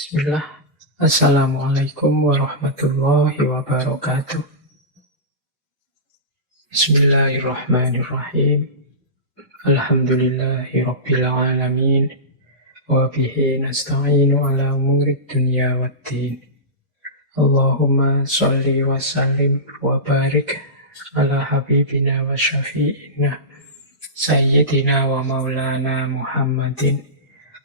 Bismillah. Assalamualaikum warahmatullahi wabarakatuh. Bismillahirrahmanirrahim. Alhamdulillahi rabbil alamin. Wa bihi nasta'inu ala umurid dunya waddin. Allahumma salli wa sallim wa barik ala habibina wa syafi'ina Sayyidina wa maulana Muhammadin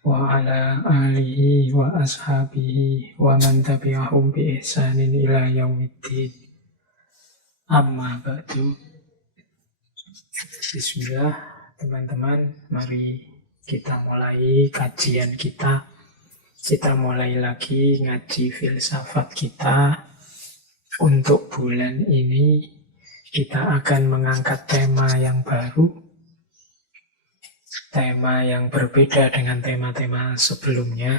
wa ala alihi wa ashabihi wa man tabi'ahum bi ihsanin ila yaumiddin. Amma ba'du. Bismillah, teman-teman, mari kita mulai kajian kita. Kita mulai lagi ngaji filsafat kita. Untuk bulan ini kita akan mengangkat tema yang baru. Tema yang berbeda dengan tema-tema sebelumnya.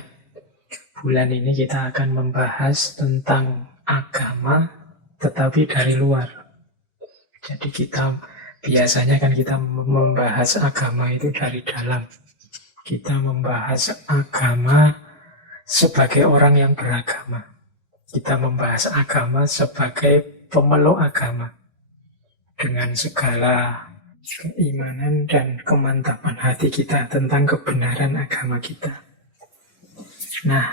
Bulan ini kita akan membahas tentang agama, tetapi dari luar. Jadi biasanya kita membahas agama itu dari dalam. Kita membahas agama sebagai orang yang beragama. Kita membahas agama sebagai pemeluk agama. Dengan segala keimanan dan kemantapan hati kita tentang kebenaran agama kita. Nah,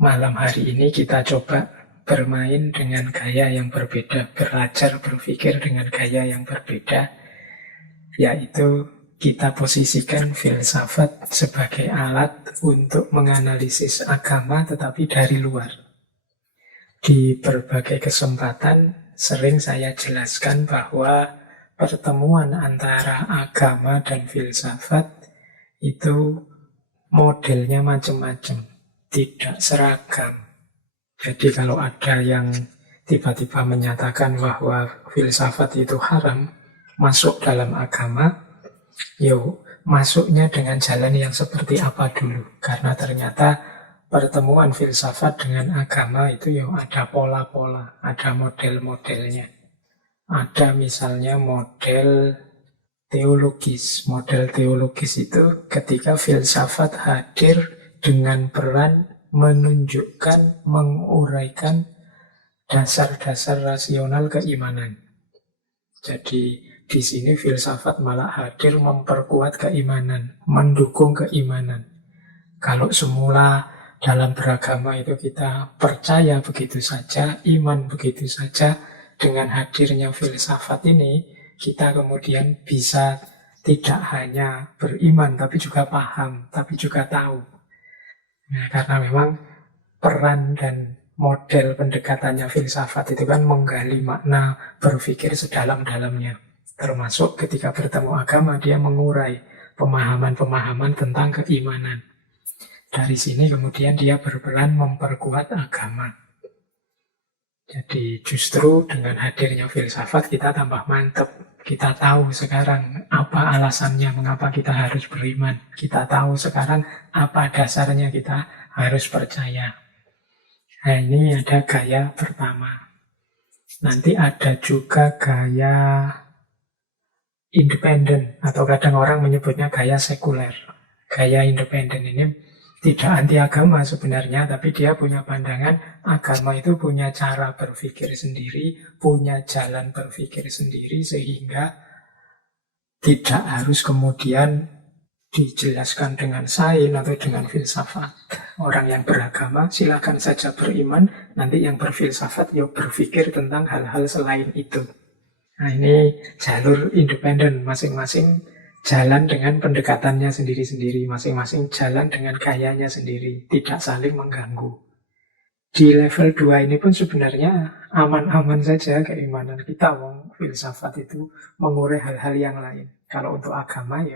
malam hari ini kita coba bermain dengan gaya yang berbeda, belajar berpikir dengan gaya yang berbeda, yaitu kita posisikan filsafat sebagai alat untuk menganalisis agama tetapi dari luar. Di berbagai kesempatan sering saya jelaskan bahwa pertemuan antara agama dan filsafat itu modelnya macam-macam, tidak seragam. Jadi kalau ada yang tiba-tiba menyatakan bahwa filsafat itu haram, masuk dalam agama, masuknya dengan jalan yang seperti apa dulu. Karena ternyata pertemuan filsafat dengan agama itu ada pola-pola, ada model-modelnya. Ada misalnya model teologis. Model teologis itu ketika filsafat hadir dengan peran menunjukkan, menguraikan dasar-dasar rasional keimanan. Jadi di sini filsafat malah hadir memperkuat keimanan, mendukung keimanan. Kalau semula dalam beragama itu kita percaya begitu saja, iman begitu saja, dengan hadirnya filsafat ini, kita kemudian bisa tidak hanya beriman, tapi juga paham, tapi juga tahu. Nah, karena memang peran dan model pendekatannya filsafat itu kan menggali makna berpikir sedalam-dalamnya. Termasuk ketika bertemu agama, dia mengurai pemahaman-pemahaman tentang keimanan. Dari sini kemudian dia berperan memperkuat agama. Jadi justru dengan hadirnya filsafat kita tambah mantap. Kita tahu sekarang apa alasannya mengapa kita harus beriman. Kita tahu sekarang apa dasarnya kita harus percaya. Nah, ini ada gaya pertama. Nanti ada juga gaya independen, atau kadang orang menyebutnya gaya sekuler. Gaya independen ini tidak anti agama sebenarnya, tapi dia punya pandangan agama itu punya cara berpikir sendiri, punya jalan berpikir sendiri, sehingga tidak harus kemudian dijelaskan dengan sains atau dengan filsafat. Orang yang beragama silakan saja beriman, nanti yang berfilsafat berpikir tentang hal-hal selain itu. Nah, ini jalur independen, masing-masing jalan dengan pendekatannya sendiri-sendiri, masing-masing jalan dengan gayanya sendiri, tidak saling mengganggu. Di level 2 ini pun sebenarnya aman-aman saja keimanan kita. Filsafat itu mengurai hal-hal yang lain. Kalau untuk agama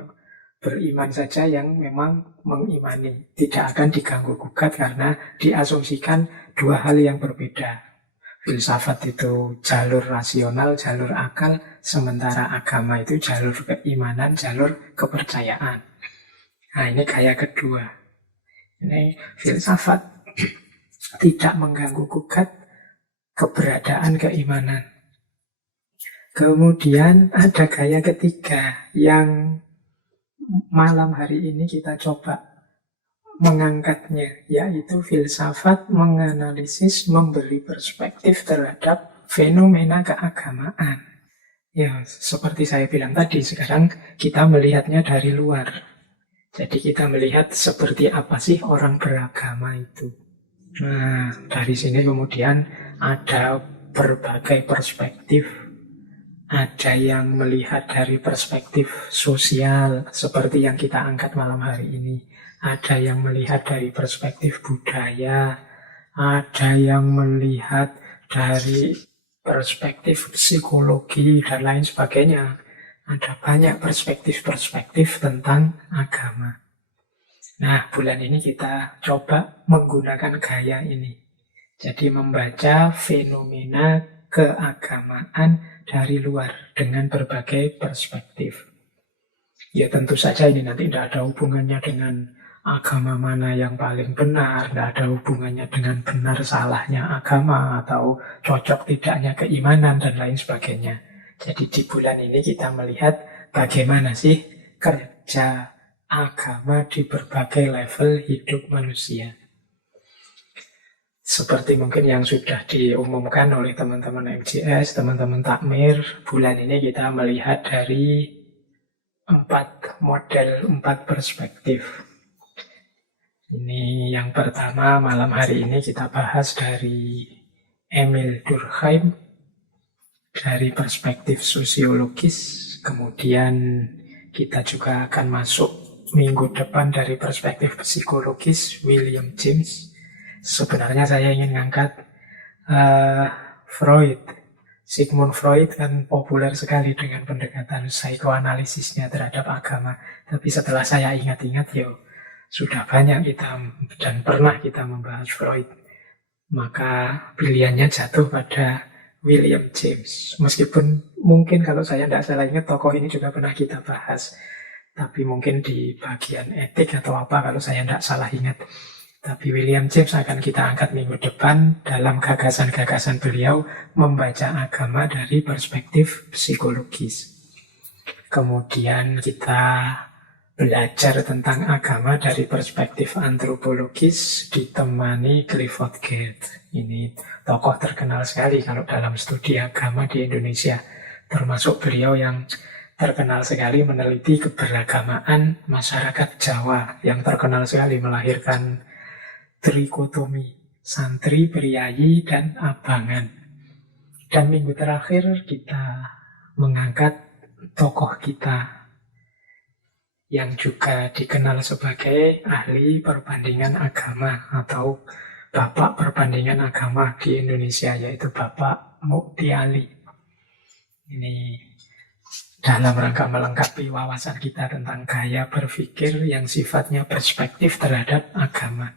beriman saja yang memang mengimani, tidak akan diganggu-gugat karena diasumsikan dua hal yang berbeda. Filsafat itu jalur rasional, jalur akal, sementara agama itu jalur keimanan, jalur kepercayaan. Nah, ini gaya kedua. Ini filsafat tidak mengganggu-gugat keberadaan keimanan. Kemudian ada gaya ketiga yang malam hari ini kita coba mengangkatnya, yaitu filsafat menganalisis, memberi perspektif terhadap fenomena keagamaan. Ya, seperti saya bilang tadi, sekarang kita melihatnya dari luar. Jadi kita melihat seperti apa sih orang beragama itu. Nah, dari sini kemudian ada berbagai perspektif. Ada yang melihat dari perspektif sosial, seperti yang kita angkat malam hari ini. Ada yang melihat dari perspektif budaya. Ada yang melihat dari perspektif psikologi, dan lain sebagainya. Ada banyak perspektif-perspektif tentang agama. Nah, bulan ini kita coba menggunakan gaya ini. Jadi membaca fenomena keagamaan dari luar dengan berbagai perspektif. Ya tentu saja ini nanti tidak ada hubungannya dengan agama mana yang paling benar, tidak ada hubungannya dengan benar salahnya agama atau cocok tidaknya keimanan dan lain sebagainya. Jadi di bulan ini kita melihat bagaimana sih kerja agama di berbagai level hidup manusia. Seperti mungkin yang sudah diumumkan oleh teman-teman MJS, teman-teman takmir, bulan ini kita melihat dari 4 model, 4 perspektif. Ini yang pertama, malam hari ini kita bahas dari Emil Durkheim, dari perspektif sosiologis. Kemudian kita juga akan masuk minggu depan dari perspektif psikologis, William James. Sebenarnya saya ingin ngangkat Freud. Sigmund Freud kan populer sekali dengan pendekatan psikoanalisisnya terhadap agama. Tapi setelah saya ingat-ingat, sudah banyak kita dan pernah kita membahas Freud. Maka pilihannya jatuh pada William James. Meskipun mungkin kalau saya tidak salah ingat, tokoh ini juga pernah kita bahas. Tapi mungkin di bagian etik atau apa kalau saya tidak salah ingat. Tapi William James akan kita angkat minggu depan dalam gagasan-gagasan beliau membaca agama dari perspektif psikologis. Kemudian kita belajar tentang agama dari perspektif antropologis ditemani Clifford Geertz. Ini tokoh terkenal sekali kalau dalam studi agama di Indonesia. Termasuk beliau yang terkenal sekali meneliti keberagamaan masyarakat Jawa, yang terkenal sekali melahirkan trikotomi, santri, priayi, dan abangan. Dan minggu terakhir kita mengangkat tokoh kita yang juga dikenal sebagai ahli perbandingan agama atau bapak perbandingan agama di Indonesia, yaitu Bapak Mukti Ali. Ini dalam rangka melengkapi wawasan kita tentang gaya berpikir yang sifatnya perspektif terhadap agama.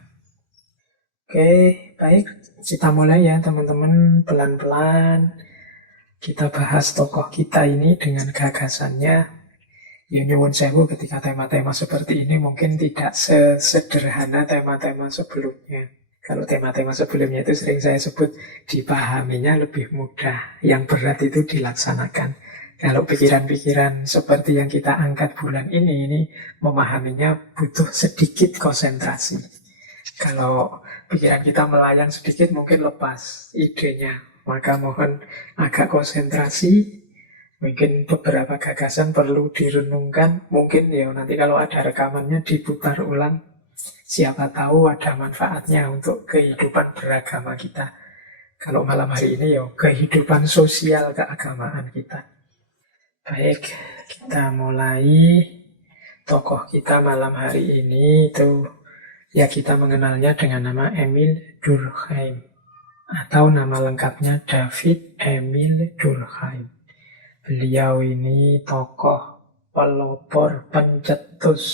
Oke, baik. Kita mulai ya teman-teman, pelan-pelan. Kita bahas tokoh kita ini dengan gagasannya. Ya nyuwun sewu ketika tema-tema seperti ini mungkin tidak sesederhana tema-tema sebelumnya. Kalau tema-tema sebelumnya itu sering saya sebut dipahaminya lebih mudah. Yang berat itu dilaksanakan. Kalau pikiran-pikiran seperti yang kita angkat bulan ini memahaminya butuh sedikit konsentrasi. Kalau pikiran kita melayang sedikit mungkin lepas idenya, maka mohon agak konsentrasi. Mungkin beberapa gagasan perlu direnungkan. Mungkin nanti kalau ada rekamannya diputar ulang. Siapa tahu ada manfaatnya untuk kehidupan beragama kita. Kalau malam hari ini kehidupan sosial keagamaan kita. Baik, kita mulai. Tokoh kita malam hari ini itu kita mengenalnya dengan nama Emil Durkheim, atau nama lengkapnya David Emil Durkheim. Beliau ini tokoh pelopor pencetus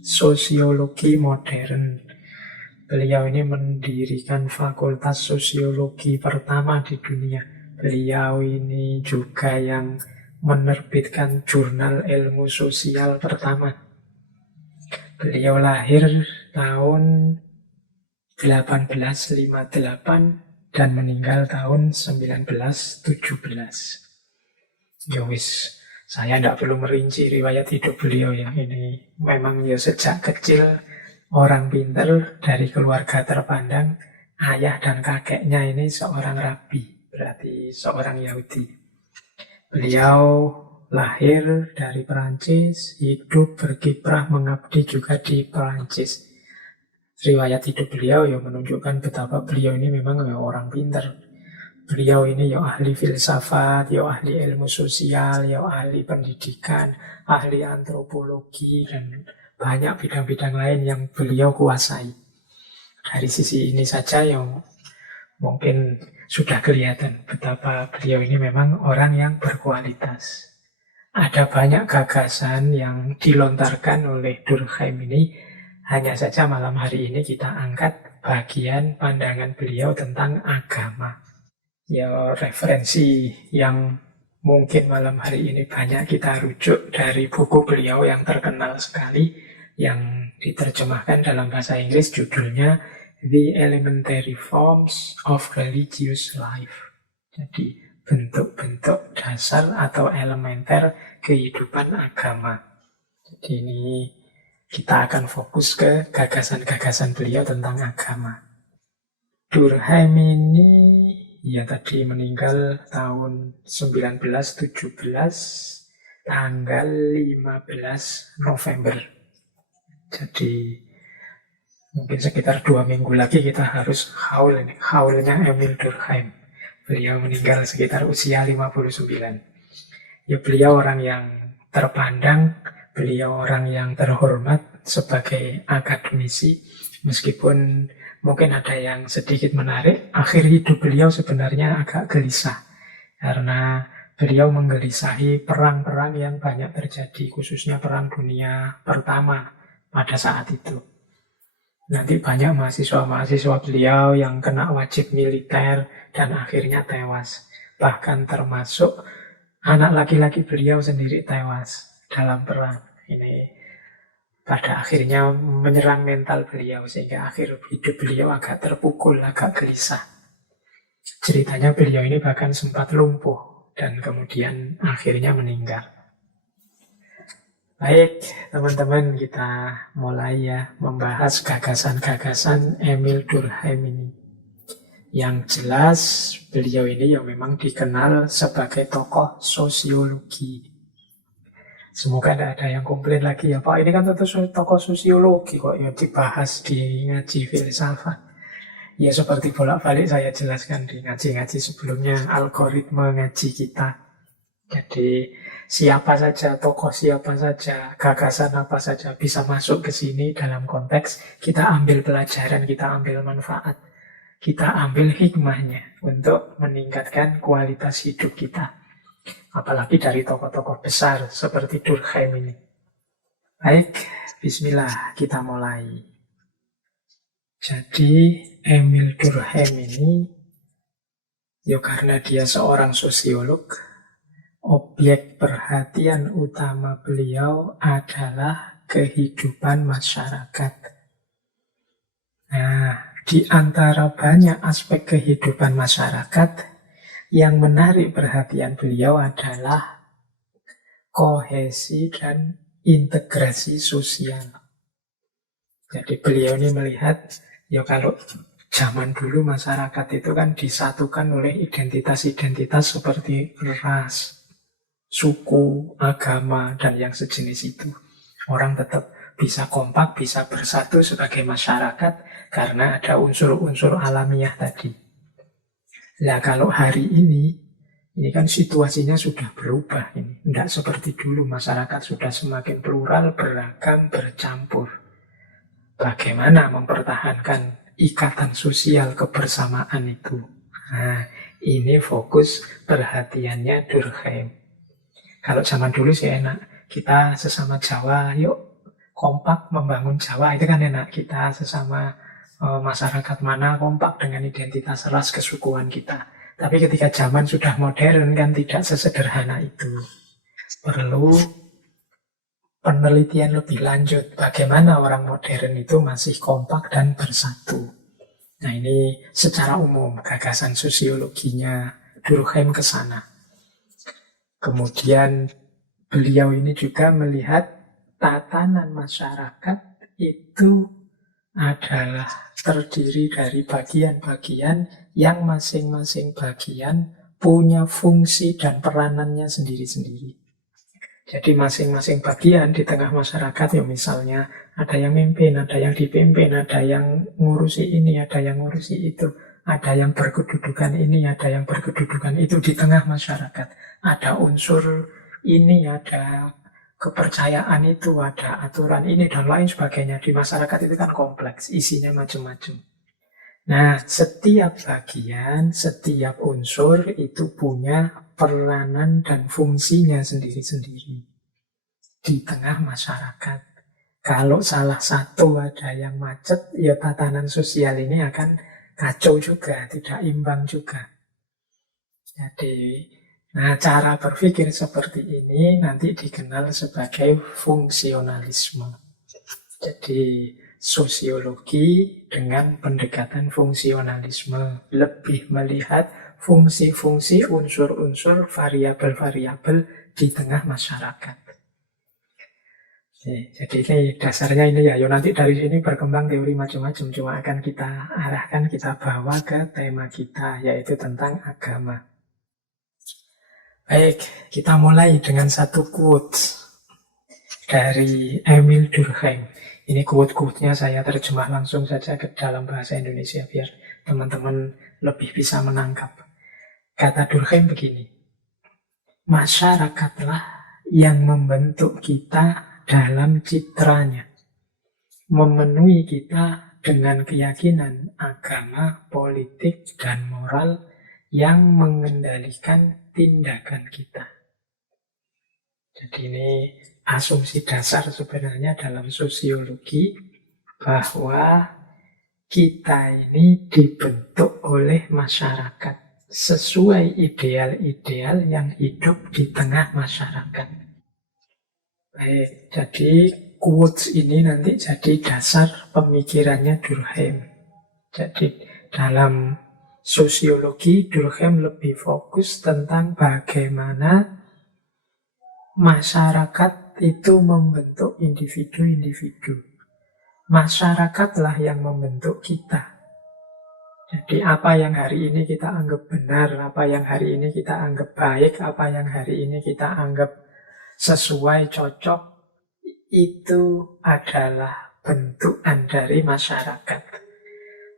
sosiologi modern. Beliau ini mendirikan fakultas sosiologi pertama di dunia. Beliau ini juga yang menerbitkan jurnal ilmu sosial pertama. Beliau lahir tahun 1858 dan meninggal tahun 1917. Saya tidak perlu merinci riwayat hidup beliau ya. Ini memang sejak kecil orang pinter dari keluarga terpandang, ayah dan kakeknya ini seorang rabi, berarti seorang Yahudi. Beliau lahir dari Perancis, hidup berkiprah mengabdi juga di Perancis. Riwayat hidup beliau yang menunjukkan betapa beliau ini memang orang pinter. Beliau ini ya ahli filsafat, ya ahli ilmu sosial, ya ahli pendidikan, ahli antropologi, dan banyak bidang-bidang lain yang beliau kuasai. Dari sisi ini saja yang mungkin sudah kelihatan betapa beliau ini memang orang yang berkualitas. Ada banyak gagasan yang dilontarkan oleh Durkheim ini, hanya saja malam hari ini kita angkat bagian pandangan beliau tentang agama. Ya, referensi yang mungkin malam hari ini banyak kita rujuk dari buku beliau yang terkenal sekali, yang diterjemahkan dalam bahasa Inggris, judulnya The Elementary Forms of Religious Life. Jadi bentuk-bentuk dasar atau elementer kehidupan agama. Jadi ini kita akan fokus ke gagasan-gagasan beliau tentang agama. Durkheim ini ya tadi meninggal tahun 1917, tanggal 15 November. Jadi mungkin sekitar 2 minggu lagi kita harus haul ini, haulnya Emil Durkheim. Beliau meninggal sekitar usia 59. Ya, beliau orang yang terpandang, beliau orang yang terhormat sebagai akademisi, meskipun mungkin ada yang sedikit menarik, akhir hidup beliau sebenarnya agak gelisah, karena beliau menggelisahi perang-perang yang banyak terjadi, khususnya Perang Dunia Pertama pada saat itu. Nanti banyak mahasiswa-mahasiswa beliau yang kena wajib militer dan akhirnya tewas. Bahkan termasuk anak laki-laki beliau sendiri tewas dalam perang. Ini pada akhirnya menyerang mental beliau, sehingga akhir hidup beliau agak terpukul, agak gelisah. Ceritanya beliau ini bahkan sempat lumpuh dan kemudian akhirnya meninggal. Baik, teman-teman, kita mulai ya membahas gagasan-gagasan Emil Durkheim ini. Yang jelas beliau ini yang memang dikenal sebagai tokoh sosiologi. Semoga tidak ada yang komplain lagi ya, Pak, ini kan tentu tokoh sosiologi kok yang dibahas di ngaji filsafat. Ya seperti bolak-balik saya jelaskan di ngaji-ngaji sebelumnya, algoritma ngaji kita. Jadi siapa saja, tokoh siapa saja, gagasan apa saja bisa masuk ke sini dalam konteks kita ambil pelajaran, kita ambil manfaat, kita ambil hikmahnya untuk meningkatkan kualitas hidup kita. Apalagi dari tokoh-tokoh besar seperti Durkheim ini. Baik, bismillah, kita mulai. Jadi Emil Durkheim ini, ya karena dia seorang sosiolog, objek perhatian utama beliau adalah kehidupan masyarakat. Nah, di antara banyak aspek kehidupan masyarakat, yang menarik perhatian beliau adalah kohesi dan integrasi sosial. Jadi beliau ini melihat, ya kalau zaman dulu masyarakat itu kan disatukan oleh identitas-identitas seperti ras, suku, agama, dan yang sejenis itu. Orang tetap bisa kompak, bisa bersatu sebagai masyarakat karena ada unsur-unsur alamiah tadi. Nah kalau hari ini kan situasinya sudah berubah ini. Tidak seperti dulu, masyarakat sudah semakin plural, beragam, bercampur. Bagaimana mempertahankan ikatan sosial kebersamaan itu? Nah, ini fokus perhatiannya Durkheim. Kalau zaman dulu sih enak, kita sesama Jawa, yuk kompak membangun Jawa, itu kan enak. Kita sesama masyarakat mana kompak dengan identitas ras kesukuan kita. Tapi ketika zaman sudah modern kan tidak sesederhana itu. Perlu penelitian lebih lanjut bagaimana orang modern itu masih kompak dan bersatu. Nah ini secara umum gagasan sosiologinya Durkheim ke sana. Kemudian beliau ini juga melihat tatanan masyarakat itu adalah terdiri dari bagian-bagian yang masing-masing bagian punya fungsi dan peranannya sendiri-sendiri. Jadi masing-masing bagian di tengah masyarakat, ya misalnya ada yang mimpin, ada yang dipimpin, ada yang ngurusi ini, ada yang ngurusi itu, ada yang berkedudukan ini, ada yang berkedudukan itu di tengah masyarakat. Ada unsur ini, ada kepercayaan itu, ada aturan ini, dan lain sebagainya. Di masyarakat itu kan kompleks, isinya macam-macam. Nah, setiap bagian, setiap unsur itu punya peranan dan fungsinya sendiri-sendiri di tengah masyarakat. Kalau salah satu ada yang macet, ya tatanan sosial ini akan kacau juga, tidak imbang juga. Jadi, nah cara berpikir seperti ini nanti dikenal sebagai fungsionalisme. Jadi, sosiologi dengan pendekatan fungsionalisme lebih melihat fungsi-fungsi, unsur-unsur, variabel-variabel di tengah masyarakat. Jadi ini dasarnya ini ya. Nanti dari sini berkembang teori macam-macam, cuma akan kita arahkan, kita bawa ke tema kita, yaitu tentang agama. Baik, kita mulai dengan satu quote dari Emil Durkheim. Ini quote-quote-nya saya terjemah langsung saja ke dalam bahasa Indonesia biar teman-teman lebih bisa menangkap. Kata Durkheim begini, masyarakatlah yang membentuk kita dalam citranya, memenuhi kita dengan keyakinan agama, politik, dan moral yang mengendalikan tindakan kita. Jadi ini asumsi dasar sebenarnya dalam sosiologi bahwa kita ini dibentuk oleh masyarakat sesuai ideal-ideal yang hidup di tengah masyarakat. Baik, jadi quotes ini nanti jadi dasar pemikirannya Durkheim. Jadi dalam sosiologi Durkheim lebih fokus tentang bagaimana masyarakat itu membentuk individu-individu. Masyarakatlah yang membentuk kita. Jadi apa yang hari ini kita anggap benar, apa yang hari ini kita anggap baik, apa yang hari ini kita anggap sesuai, cocok, itu adalah bentukan dari masyarakat.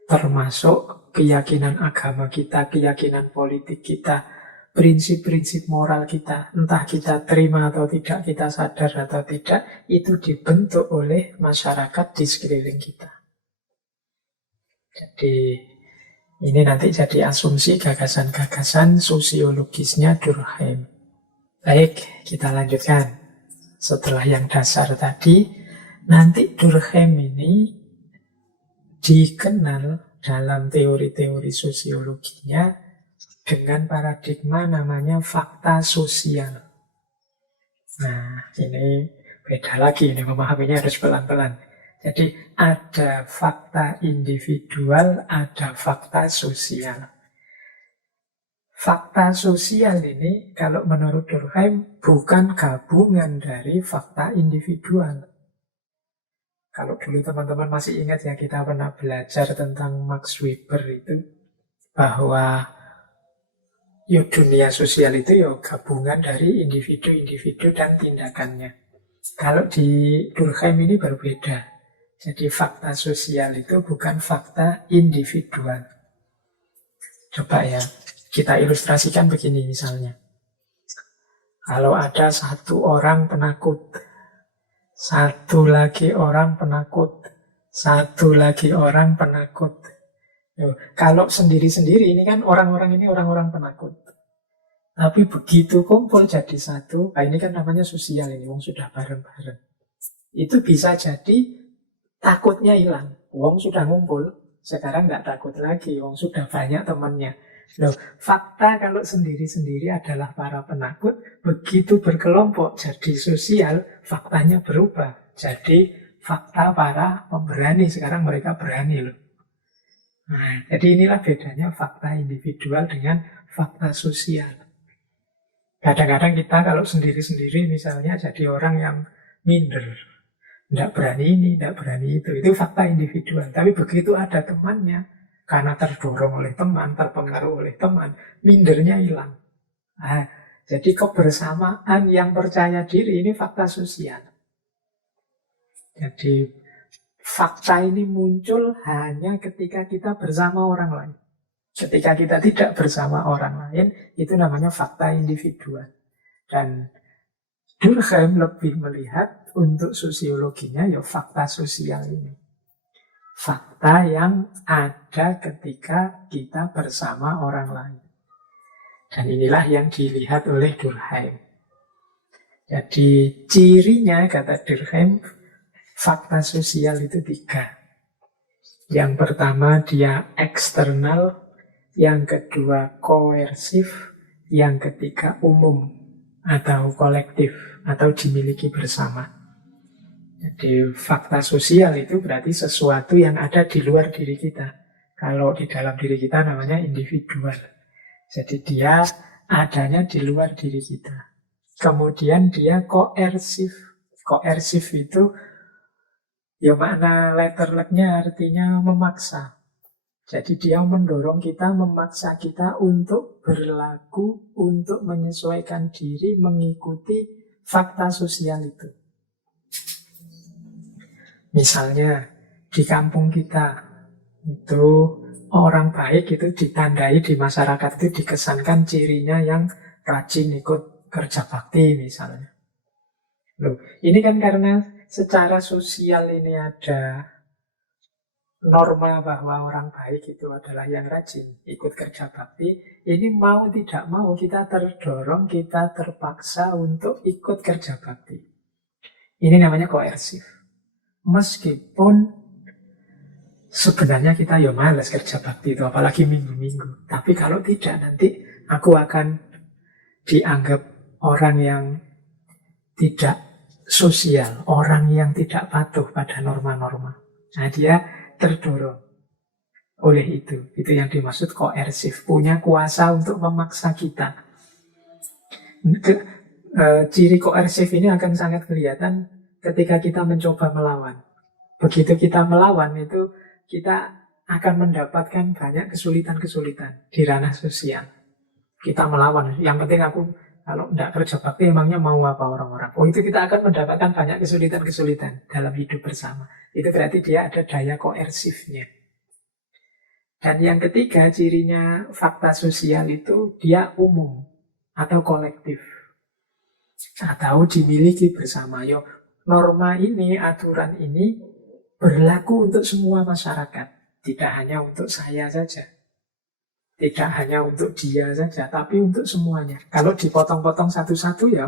Termasuk keyakinan agama kita, keyakinan politik kita, prinsip-prinsip moral kita, entah kita terima atau tidak, kita sadar atau tidak, itu dibentuk oleh masyarakat di sekeliling kita. Jadi ini nanti jadi asumsi gagasan-gagasan sosiologisnya Durkheim. Baik, kita lanjutkan. Setelah yang dasar tadi, nanti Durkheim ini dikenal dalam teori-teori sosiologinya dengan paradigma namanya fakta sosial. Nah, ini beda lagi, ini memahaminya harus pelan-pelan. Jadi ada fakta individual, ada fakta sosial. Fakta sosial ini, kalau menurut Durkheim, bukan gabungan dari fakta individual. Kalau dulu teman-teman masih ingat ya, kita pernah belajar tentang Max Weber itu, bahwa dunia sosial itu gabungan dari individu-individu dan tindakannya. Kalau di Durkheim ini berbeda. Jadi fakta sosial itu bukan fakta individual. Coba ya, kita ilustrasikan begini misalnya. Kalau ada satu orang penakut, satu lagi orang penakut, satu lagi orang penakut. Kalau sendiri-sendiri ini kan orang-orang ini orang-orang penakut. Tapi begitu kumpul jadi satu, nah ini kan namanya sosial ini, wong sudah bareng-bareng. Itu bisa jadi takutnya hilang. Wong sudah ngumpul, sekarang nggak takut lagi. Wong sudah banyak temannya. Loh, fakta kalau sendiri-sendiri adalah para penakut. Begitu berkelompok jadi sosial, faktanya berubah. Jadi fakta para pemberani. Sekarang mereka berani loh. Nah, jadi inilah bedanya fakta individual dengan fakta sosial. Kadang-kadang kita kalau sendiri-sendiri misalnya jadi orang yang minder. Tidak berani ini, tidak berani itu. Itu fakta individual. Tapi begitu ada temannya, karena terdorong oleh teman, terpengaruh oleh teman, mindernya hilang. Nah, jadi kebersamaan yang percaya diri ini fakta sosial. Jadi fakta ini muncul hanya ketika kita bersama orang lain. Ketika kita tidak bersama orang lain, itu namanya fakta individual. Dan Durkheim lebih melihat untuk sosiologinya ya fakta sosial ini. Fakta yang ada ketika kita bersama orang lain. Dan inilah yang dilihat oleh Durkheim. Jadi cirinya, kata Durkheim, fakta sosial itu 3. Yang pertama dia eksternal, yang kedua koersif, yang ketiga umum atau kolektif atau dimiliki bersama. Jadi fakta sosial itu berarti sesuatu yang ada di luar diri kita. Kalau di dalam diri kita namanya individual. Jadi dia adanya di luar diri kita. Kemudian dia koersif. Koersif itu ya makna letterleknya artinya memaksa. Jadi dia mendorong kita, memaksa kita untuk berlaku, untuk menyesuaikan diri, mengikuti fakta sosial itu. Misalnya di kampung kita itu orang baik itu ditandai di masyarakat itu dikesankan cirinya yang rajin ikut kerja bakti misalnya. Loh, ini kan karena secara sosial ini ada norma bahwa orang baik itu adalah yang rajin ikut kerja bakti. Ini mau tidak mau kita terdorong, kita terpaksa untuk ikut kerja bakti. Ini namanya koersif. Meskipun sebenarnya kita ya malas kerja bakti itu, apalagi minggu-minggu. Tapi kalau tidak, nanti aku akan dianggap orang yang tidak sosial, orang yang tidak patuh pada norma-norma. Nah, dia terdorong oleh itu. Itu yang dimaksud koersif, punya kuasa untuk memaksa kita. Ciri koersif ini akan sangat kelihatan ketika kita mencoba melawan. Begitu kita melawan itu kita akan mendapatkan banyak kesulitan-kesulitan di ranah sosial. Kita melawan, yang penting aku kalau tidak kerja bakti emangnya mau apa orang-orang. Oh, itu kita akan mendapatkan banyak kesulitan-kesulitan dalam hidup bersama. Itu berarti dia ada daya koersifnya. Dan yang ketiga cirinya fakta sosial itu dia umum atau kolektif. Atau dimiliki bersama. Yo, norma ini, aturan ini berlaku untuk semua masyarakat. Tidak hanya untuk saya saja. Tidak hanya untuk dia saja, tapi untuk semuanya. Kalau dipotong-potong satu-satu ya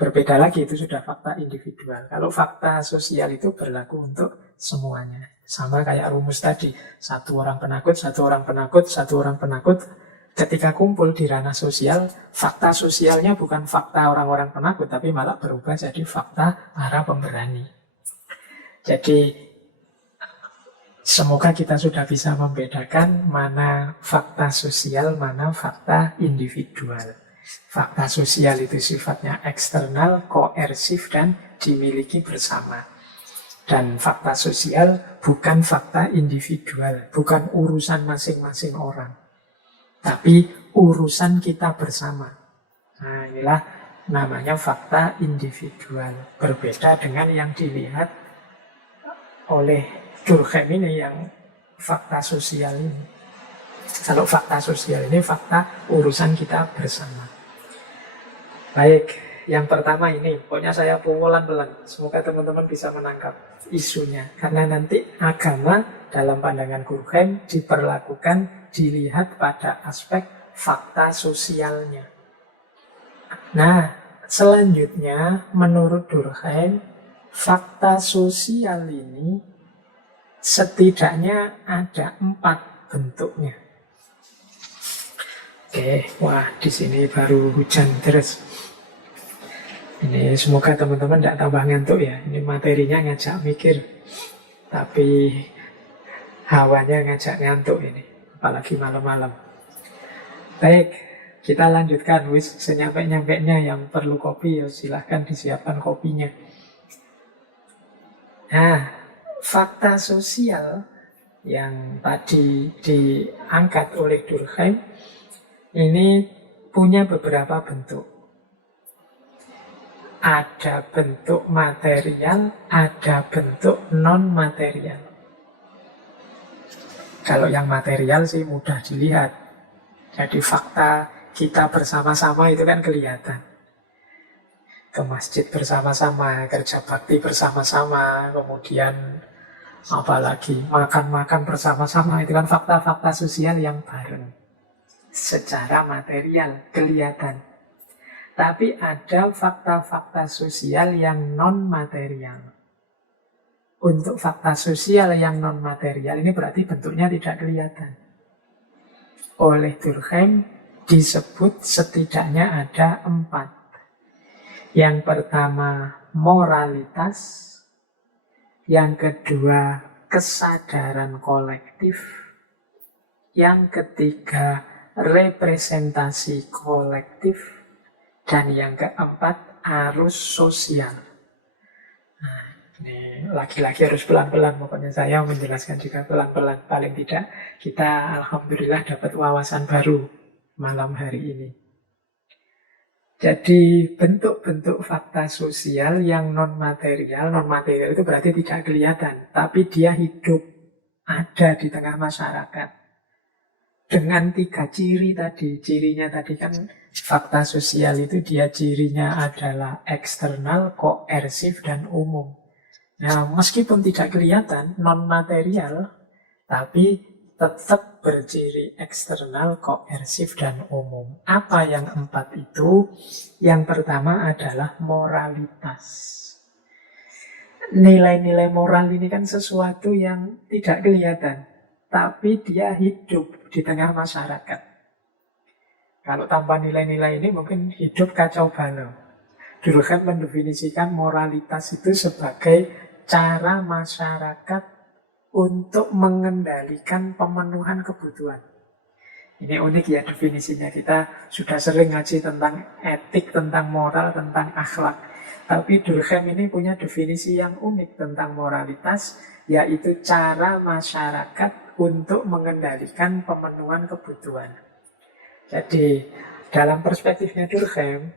berbeda lagi, itu sudah fakta individual. Kalau fakta sosial itu berlaku untuk semuanya. Sama kayak rumus tadi, satu orang penakut, satu orang penakut, satu orang penakut. Ketika kumpul di ranah sosial, fakta sosialnya bukan fakta orang-orang penakut, tapi malah berubah jadi fakta para pemberani. Jadi semoga kita sudah bisa membedakan mana fakta sosial, mana fakta individual. Fakta sosial itu sifatnya eksternal, koersif, dan dimiliki bersama. Dan fakta sosial bukan fakta individual, bukan urusan masing-masing orang, tapi urusan kita bersama. Nah, inilah namanya fakta individual. Berbeda dengan yang dilihat oleh Durkheim ini yang fakta sosial ini. Kalau fakta sosial ini fakta urusan kita bersama. Baik, yang pertama ini, pokoknya saya pelan-pelan. Semoga teman-teman bisa menangkap isunya. Karena nanti agama dalam pandangan Durkheim diperlakukan, dilihat pada aspek fakta sosialnya. Nah, selanjutnya menurut Durkheim, fakta sosial ini setidaknya ada 4 bentuknya. Oke, wah di sini baru hujan terus. Ini semoga teman-teman tidak tambah ngantuk ya. Ini materinya ngajak mikir, tapi hawanya ngajak ngantuk ini, apalagi malam-malam. Baik, kita lanjutkan. Wis senyampe-nyampenya yang perlu kopi ya silahkan disiapkan kopinya. Nah, fakta sosial yang tadi diangkat oleh Durkheim ini punya beberapa bentuk. Ada bentuk material, ada bentuk non-material. Kalau yang material sih mudah dilihat. Jadi fakta kita bersama-sama itu kan kelihatan. Ke masjid bersama-sama, kerja bakti bersama-sama, kemudian apalagi makan-makan bersama-sama, itu kan fakta-fakta sosial yang bareng. Secara material kelihatan. Tapi ada fakta-fakta sosial yang non-material. Untuk fakta sosial yang non-material ini berarti bentuknya tidak kelihatan. Oleh Durkheim disebut setidaknya ada 4. Yang pertama moralitas, yang kedua kesadaran kolektif, yang ketiga representasi kolektif, dan yang keempat arus sosial. Nah, ini lagi-lagi harus pelan-pelan, pokoknya saya menjelaskan juga pelan-pelan. Paling tidak kita alhamdulillah dapat wawasan baru malam hari ini. Jadi bentuk-bentuk fakta sosial yang non-material itu berarti tidak kelihatan, tapi dia hidup, ada di tengah masyarakat. Dengan 3 ciri tadi, cirinya tadi kan fakta sosial itu dia cirinya adalah eksternal, koersif, dan umum. Nah, meskipun tidak kelihatan, non-material, tapi tetap berciri eksternal, koersif, dan umum. Apa yang 4 itu? Yang pertama adalah moralitas. Nilai-nilai moral ini kan sesuatu yang tidak kelihatan, tapi dia hidup di tengah masyarakat. Kalau tanpa nilai-nilai ini mungkin hidup kacau balau. Durkheim mendefinisikan moralitas itu sebagai cara masyarakat untuk mengendalikan pemenuhan kebutuhan. Ini unik ya definisinya. Kita sudah sering ngaji tentang etik, tentang moral, tentang akhlak. Tapi Durkheim ini punya definisi yang unik tentang moralitas, yaitu cara masyarakat untuk mengendalikan pemenuhan kebutuhan. Jadi dalam perspektifnya Durkheim,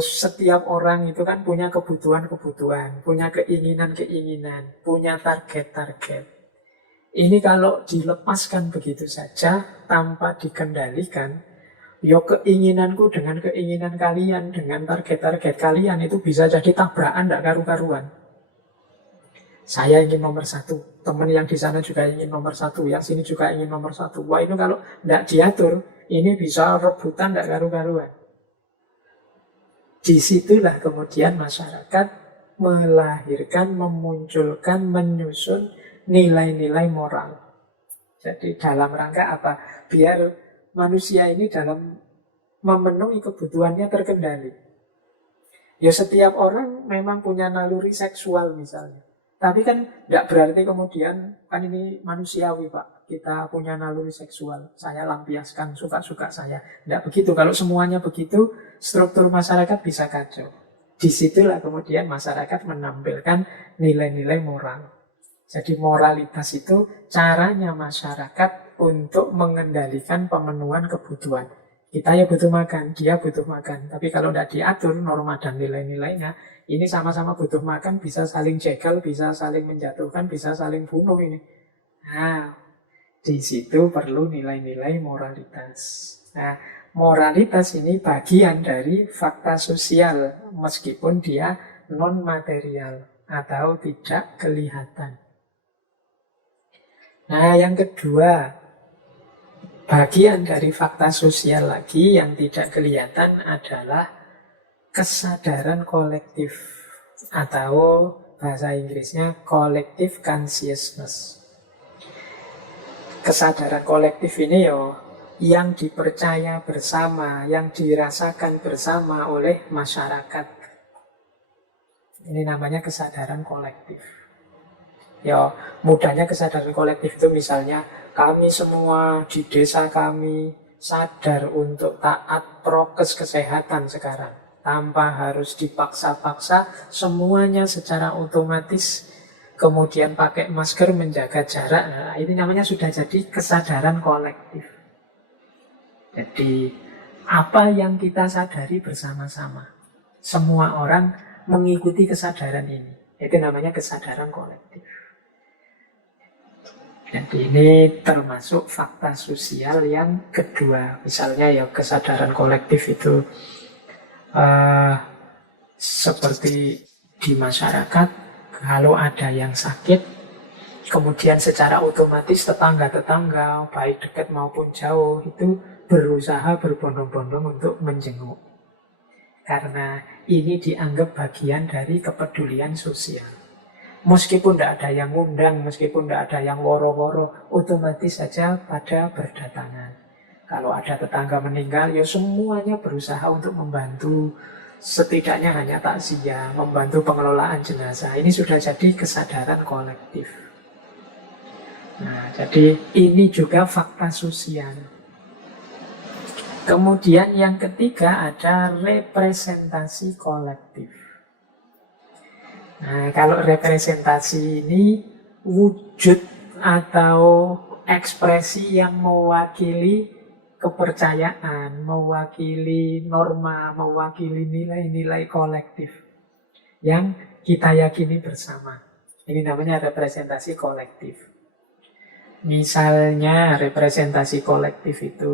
setiap orang itu kan punya kebutuhan-kebutuhan, punya keinginan-keinginan, punya target-target. Ini kalau dilepaskan begitu saja tanpa dikendalikan, keinginanku dengan keinginan kalian, dengan target-target kalian itu bisa jadi tabrakan, tidak karu-karuan. Saya ingin nomor 1, teman yang di sana juga ingin nomor 1, yang sini juga ingin nomor 1. Wah, ini kalau tidak diatur, ini bisa rebutan tidak karu-karuan. Disitulah kemudian masyarakat melahirkan, memunculkan, menyusun nilai-nilai moral. Jadi dalam rangka apa? Biar manusia ini dalam memenuhi kebutuhannya terkendali. Ya setiap orang memang punya naluri seksual misalnya. Tapi kan tidak berarti kemudian, kan ini manusiawi Pak, kita punya naluri seksual, saya lampiaskan suka-suka saya. Tidak begitu, kalau semuanya begitu, struktur masyarakat bisa kacau. Disitulah kemudian masyarakat menampilkan nilai-nilai moral. Jadi moralitas itu caranya masyarakat untuk mengendalikan pemenuhan kebutuhan. Kita ya butuh makan, dia butuh makan. Tapi kalau tidak diatur norma dan nilai-nilainya, ini sama-sama butuh makan, bisa saling jegal, bisa saling menjatuhkan, bisa saling bunuh ini. Nah, di situ perlu nilai-nilai moralitas. Nah, moralitas ini bagian dari fakta sosial, meskipun dia non-material atau tidak kelihatan. Nah, yang kedua, bagian dari fakta sosial lagi yang tidak kelihatan adalah kesadaran kolektif, atau bahasa Inggrisnya collective consciousness. Kesadaran kolektif ini yang dipercaya bersama, yang dirasakan bersama oleh masyarakat. Ini namanya kesadaran kolektif. Mudahnya kesadaran kolektif itu misalnya kami semua di desa kami sadar untuk taat prokes kesehatan sekarang. Tanpa harus dipaksa-paksa, semuanya secara otomatis kemudian pakai masker, menjaga jarak. Nah, ini namanya sudah jadi kesadaran kolektif. Jadi apa yang kita sadari bersama-sama, semua orang mengikuti kesadaran ini. Itu namanya kesadaran kolektif. Jadi ini termasuk fakta sosial yang kedua. Misalnya ya kesadaran kolektif itu seperti di masyarakat, kalau ada yang sakit, kemudian secara otomatis tetangga-tetangga, baik dekat maupun jauh, itu berusaha berbondong-bondong untuk menjenguk. Karena ini dianggap bagian dari kepedulian sosial. Meskipun tidak ada yang ngundang, meskipun tidak ada yang woro-woro, otomatis saja pada berdatangan. Kalau ada tetangga meninggal, ya semuanya berusaha untuk membantu. Setidaknya hanya takziah, membantu pengelolaan jenazah. Ini sudah jadi kesadaran kolektif. Nah, jadi ini juga fakta sosial. Kemudian yang ketiga ada representasi kolektif. Nah, kalau representasi ini wujud atau ekspresi yang mewakili kepercayaan, mewakili norma, mewakili nilai-nilai kolektif yang kita yakini bersama. Ini namanya representasi kolektif. Misalnya representasi kolektif itu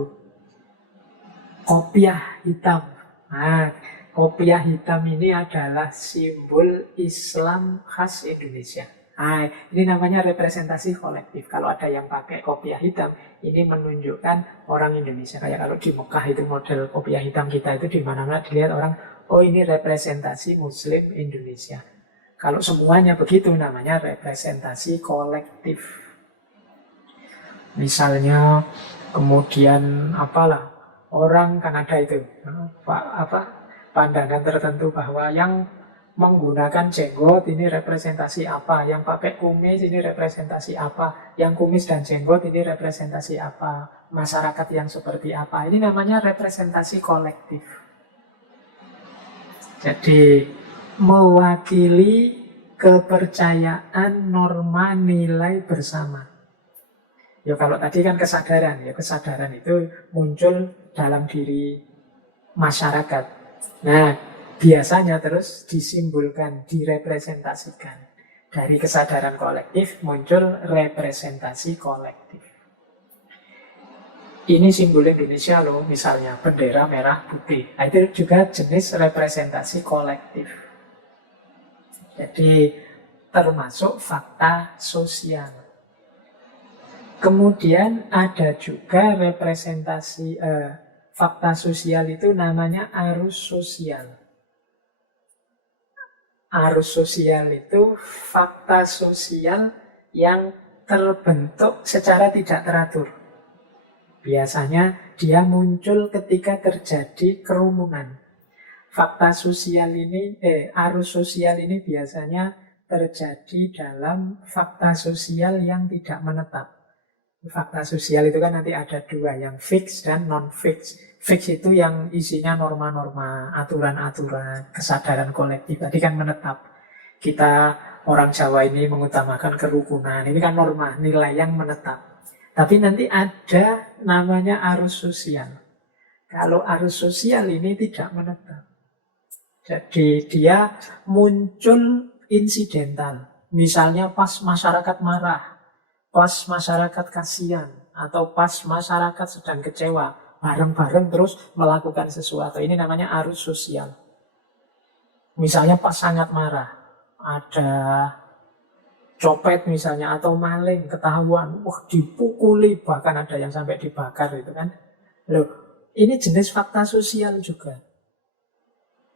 kopiah hitam. Nah, kopiah hitam ini adalah simbol Islam khas Indonesia. Nah, ini namanya representasi kolektif. Kalau ada yang pakai kopiah hitam, ini menunjukkan orang Indonesia. Kayak kalau di Mekah itu model kopiah hitam kita itu di mana-mana dilihat orang, oh ini representasi Muslim Indonesia. Kalau semuanya begitu namanya representasi kolektif. Misalnya kemudian apalah, orang kan ada itu pandangan tertentu bahwa yang menggunakan jenggot ini representasi apa, yang pakai kumis ini representasi apa, yang kumis dan jenggot ini representasi apa, masyarakat yang seperti apa. Ini namanya representasi kolektif. Jadi mewakili kepercayaan, norma, nilai bersama. Ya kalau tadi kan kesadaran, ya kesadaran itu muncul dalam diri masyarakat. Nah, biasanya terus disimbolkan, direpresentasikan. Dari kesadaran kolektif muncul representasi kolektif. Ini simbol Indonesia loh, misalnya bendera merah putih. Nah, itu juga jenis representasi kolektif. Jadi termasuk fakta sosial. Kemudian ada juga representasi fakta sosial itu namanya arus sosial. Arus sosial itu fakta sosial yang terbentuk secara tidak teratur. Biasanya dia muncul ketika terjadi kerumunan. Fakta sosial ini, arus sosial ini biasanya terjadi dalam fakta sosial yang tidak menetap. Fakta sosial itu kan nanti ada dua, yang fix dan non-fix. Fix itu yang isinya norma-norma, aturan-aturan, kesadaran kolektif. Tadi kan menetap. Kita orang Jawa ini mengutamakan kerukunan. Ini kan norma, nilai yang menetap. Tapi nanti ada namanya arus sosial. Kalau arus sosial ini tidak menetap. Jadi dia muncul insidental. Misalnya pas masyarakat marah, pas masyarakat kasihan, atau pas masyarakat sedang kecewa, bareng-bareng terus melakukan sesuatu. Ini namanya arus sosial. Misalnya pas sangat marah, ada copet misalnya, atau maling, ketahuan, wah dipukuli, bahkan ada yang sampai dibakar itu kan. Loh, ini jenis fakta sosial juga.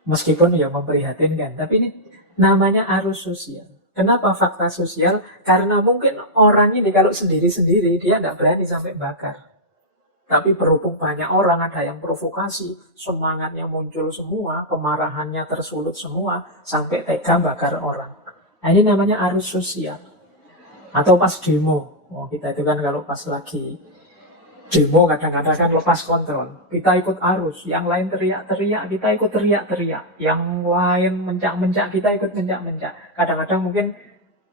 Meskipun ya memprihatinkan, tapi ini namanya arus sosial. Kenapa fakta sosial? Karena mungkin orang ini kalau sendiri-sendiri dia tidak berani sampai bakar. Tapi berhubung banyak orang, ada yang provokasi, semangatnya muncul semua, kemarahannya tersulut semua, sampai tega bakar orang. Nah, ini namanya arus sosial. Atau pas demo. Oh, kita itu kan kalau pas lagi demo kadang-kadang kan lepas kontrol. Kita ikut arus, yang lain teriak-teriak, kita ikut teriak-teriak. Yang lain mencak-mencak, kita ikut mencak-mencak. Kadang-kadang mungkin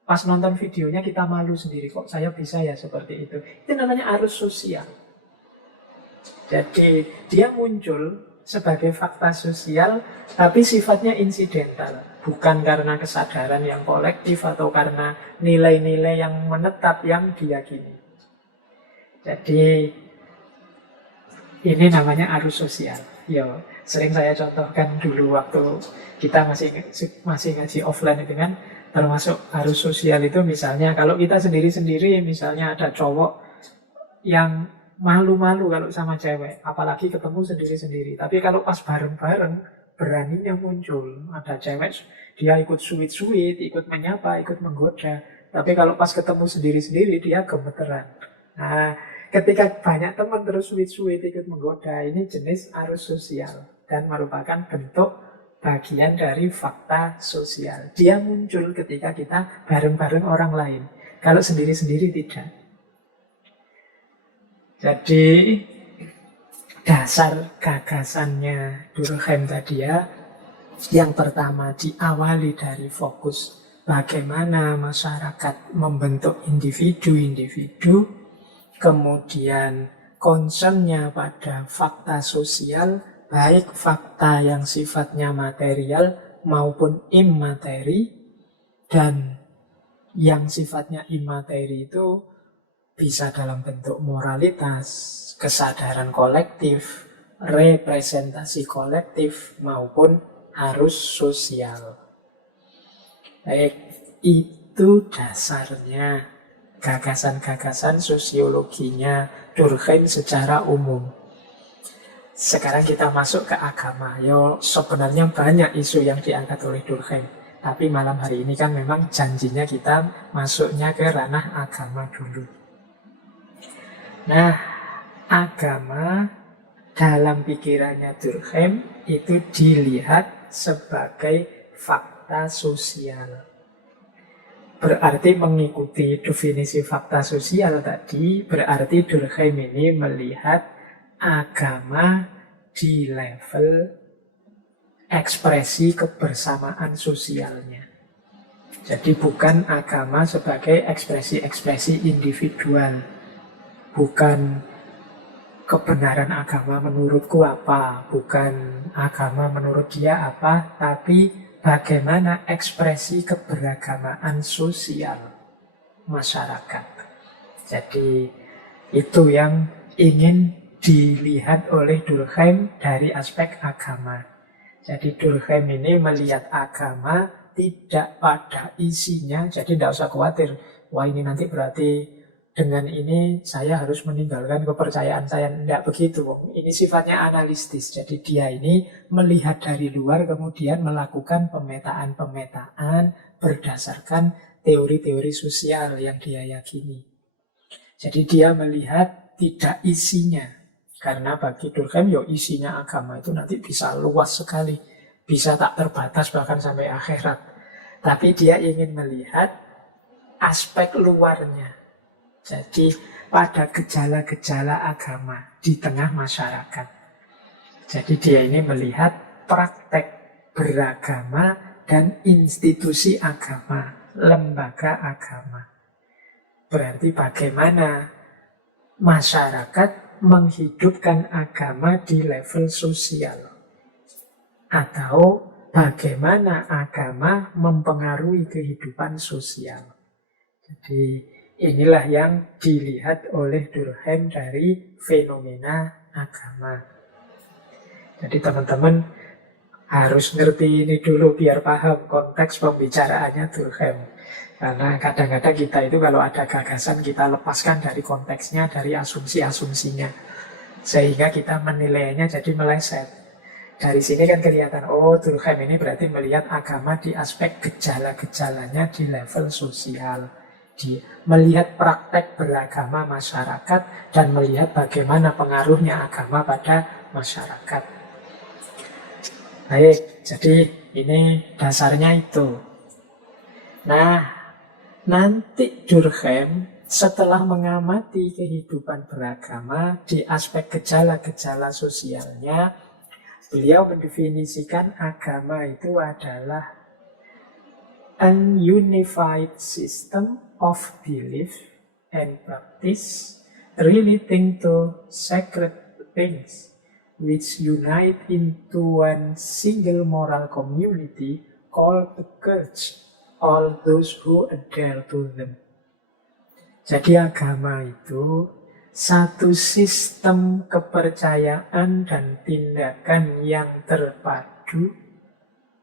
Pas nonton videonya kita malu sendiri, kok saya bisa ya seperti itu. Itu namanya arus sosial. Jadi dia muncul sebagai fakta sosial, tapi sifatnya insidental. Bukan karena kesadaran yang kolektif atau karena nilai-nilai yang menetap yang diyakini. Jadi ini namanya arus sosial. Yo, sering saya contohkan dulu waktu kita masih ngaji offline itu kan, termasuk arus sosial itu misalnya kalau kita sendiri-sendiri, misalnya ada cowok yang malu-malu kalau sama cewek, apalagi ketemu sendiri-sendiri. Tapi kalau pas bareng-bareng, beraninya muncul. Ada cewek, dia ikut sweet-sweet, ikut menyapa, ikut menggoda. Tapi kalau pas ketemu sendiri-sendiri, dia gemeteran. Nah, ketika banyak teman terus sweet-sweet ikut menggoda, ini jenis arus sosial dan merupakan bentuk bagian dari fakta sosial. Dia muncul ketika kita bareng-bareng orang lain. Kalau sendiri-sendiri tidak. Jadi dasar gagasannya Durkheim tadi ya, yang pertama diawali dari fokus bagaimana masyarakat membentuk individu-individu, kemudian concernnya pada fakta sosial, baik fakta yang sifatnya material maupun immateri, dan yang sifatnya immateri itu bisa dalam bentuk moralitas, kesadaran kolektif, representasi kolektif, maupun arus sosial. Baik, itu dasarnya gagasan-gagasan sosiologinya Durkheim secara umum. Sekarang kita masuk ke agama. Yo, sebenarnya banyak isu yang diangkat oleh Durkheim. Tapi malam hari ini kan memang janjinya kita masuknya ke ranah agama dulu. Nah, agama dalam pikirannya Durkheim itu dilihat sebagai fakta sosial. Berarti mengikuti definisi fakta sosial tadi, berarti Durkheim ini melihat agama di level ekspresi kebersamaan sosialnya. Jadi bukan agama sebagai ekspresi-ekspresi individual. Bukan kebenaran agama menurutku apa, bukan agama menurut dia apa, tapi bagaimana ekspresi keberagamaan sosial masyarakat. Jadi itu yang ingin dilihat oleh Durkheim dari aspek agama. Jadi Durkheim ini melihat agama tidak pada isinya, jadi tidak usah khawatir, wah ini nanti berarti dengan ini saya harus meninggalkan kepercayaan saya. Tidak begitu. Ini sifatnya analistis. Jadi dia ini melihat dari luar kemudian melakukan pemetaan-pemetaan berdasarkan teori-teori sosial yang dia yakini. Jadi dia melihat tidak isinya. Karena bagi Durkheim isinya agama itu nanti bisa luas sekali. Bisa tak terbatas bahkan sampai akhirat. Tapi dia ingin melihat aspek luarnya. Jadi pada gejala-gejala agama di tengah masyarakat. Jadi dia ini melihat praktek beragama dan institusi agama, lembaga agama. Berarti bagaimana masyarakat menghidupkan agama di level sosial. Atau bagaimana agama mempengaruhi kehidupan sosial. Jadi inilah yang dilihat oleh Durkheim dari fenomena agama. Jadi teman-teman harus ngerti ini dulu biar paham konteks pembicaraannya Durkheim. Karena kadang-kadang kita itu kalau ada gagasan kita lepaskan dari konteksnya, dari asumsi-asumsinya. Sehingga kita menilainya jadi meleset. Dari sini kan kelihatan, oh Durkheim ini berarti melihat agama di aspek gejala-gejalanya di level sosial. Melihat praktek beragama masyarakat dan melihat bagaimana pengaruhnya agama pada masyarakat. Baik, jadi ini dasarnya itu. Nah, nanti Durkheim setelah mengamati kehidupan beragama di aspek gejala-gejala sosialnya, beliau mendefinisikan agama itu adalah an unified system of belief and practice relating to sacred things which unite into one single moral community called the church, all those who adhere to them. Jadi agama itu satu sistem kepercayaan dan tindakan yang terpadu,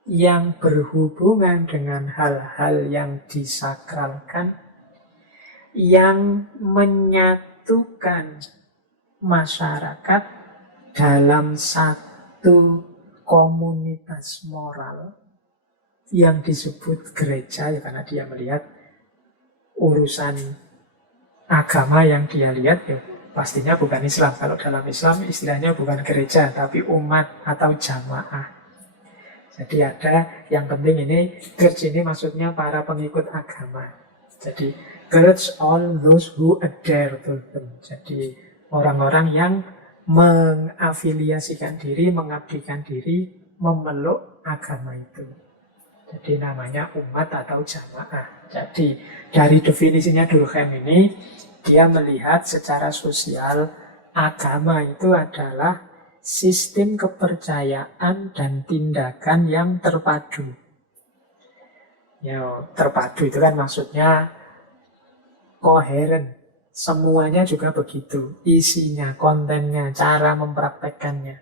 yang berhubungan dengan hal-hal yang disakralkan, yang menyatukan masyarakat dalam satu komunitas moral yang disebut gereja, ya, karena dia melihat urusan agama yang dia lihat ya pastinya bukan Islam. Kalau dalam Islam istilahnya bukan gereja tapi umat atau jamaah. Jadi ada yang penting ini, church ini maksudnya para pengikut agama. Jadi church all those who adhere to them. Jadi orang-orang yang mengafiliasikan diri, mengabdikan diri, memeluk agama itu. Jadi namanya umat atau jamaah. Jadi dari definisinya Durkheim ini, dia melihat secara sosial agama itu adalah sistem kepercayaan dan tindakan yang terpadu. Ya, terpadu itu kan maksudnya koheren. Semuanya juga begitu. Isinya, kontennya, cara mempraktekkannya.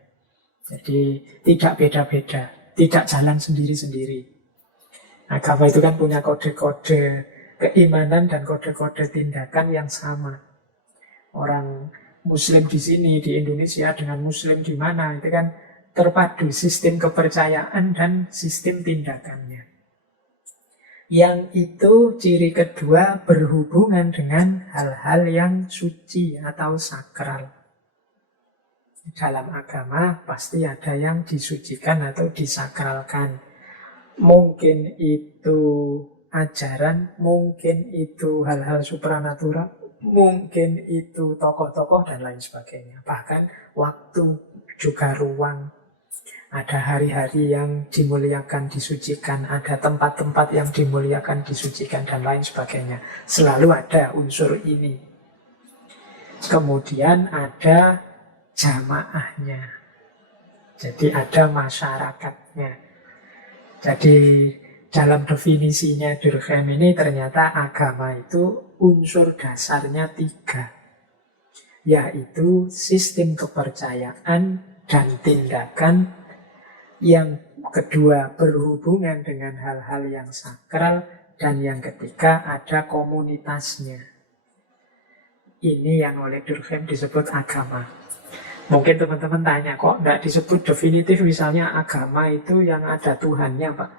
Jadi tidak beda-beda, tidak jalan sendiri-sendiri. Agama itu kan punya kode-kode keimanan dan kode-kode tindakan yang sama. Orang Muslim di sini, di Indonesia dengan Muslim di mana, itu kan terpadu sistem kepercayaan dan sistem tindakannya. Yang itu ciri kedua berhubungan dengan hal-hal yang suci atau sakral. Dalam agama pasti ada yang disucikan atau disakralkan. Mungkin itu ajaran, mungkin itu hal-hal supranatural, mungkin itu tokoh-tokoh dan lain sebagainya. Bahkan waktu juga ruang. Ada hari-hari yang dimuliakan, disucikan, ada tempat-tempat yang dimuliakan, disucikan dan lain sebagainya. Selalu ada unsur ini. Kemudian ada jamaahnya. Jadi ada masyarakatnya. Jadi dalam definisinya Durkheim ini ternyata agama itu unsur dasarnya 3, yaitu sistem kepercayaan dan tindakan, yang kedua berhubungan dengan hal-hal yang sakral, dan yang ketiga ada komunitasnya. Ini yang oleh Durkheim disebut agama. Mungkin teman-teman tanya, kok tidak disebut definitif misalnya agama itu yang ada Tuhannya Pak,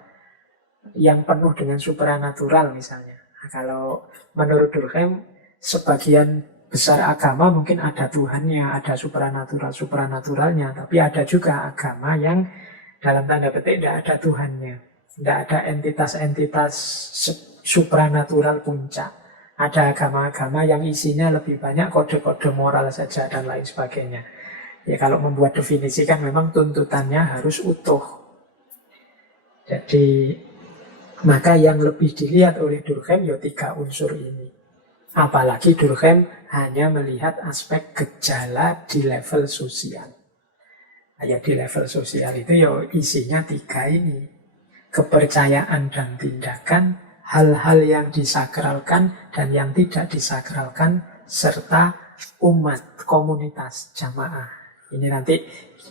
yang penuh dengan supranatural misalnya. Nah, kalau menurut Durkheim, sebagian besar agama mungkin ada Tuhannya, ada supranatural-supranaturalnya, tapi ada juga agama yang dalam tanda petik tidak ada Tuhannya, tidak ada entitas-entitas supranatural puncak. Ada agama-agama yang isinya lebih banyak kode-kode moral saja dan lain sebagainya. Ya kalau membuat definisi kan memang tuntutannya harus utuh. Jadi maka yang lebih dilihat oleh Durkheim ya 3 unsur ini. Apalagi Durkheim hanya melihat aspek gejala di level sosial. Ya di level sosial itu ya isinya 3 ini. Kepercayaan dan tindakan, hal-hal yang disakralkan dan yang tidak disakralkan, serta umat, komunitas, jamaah. Ini nanti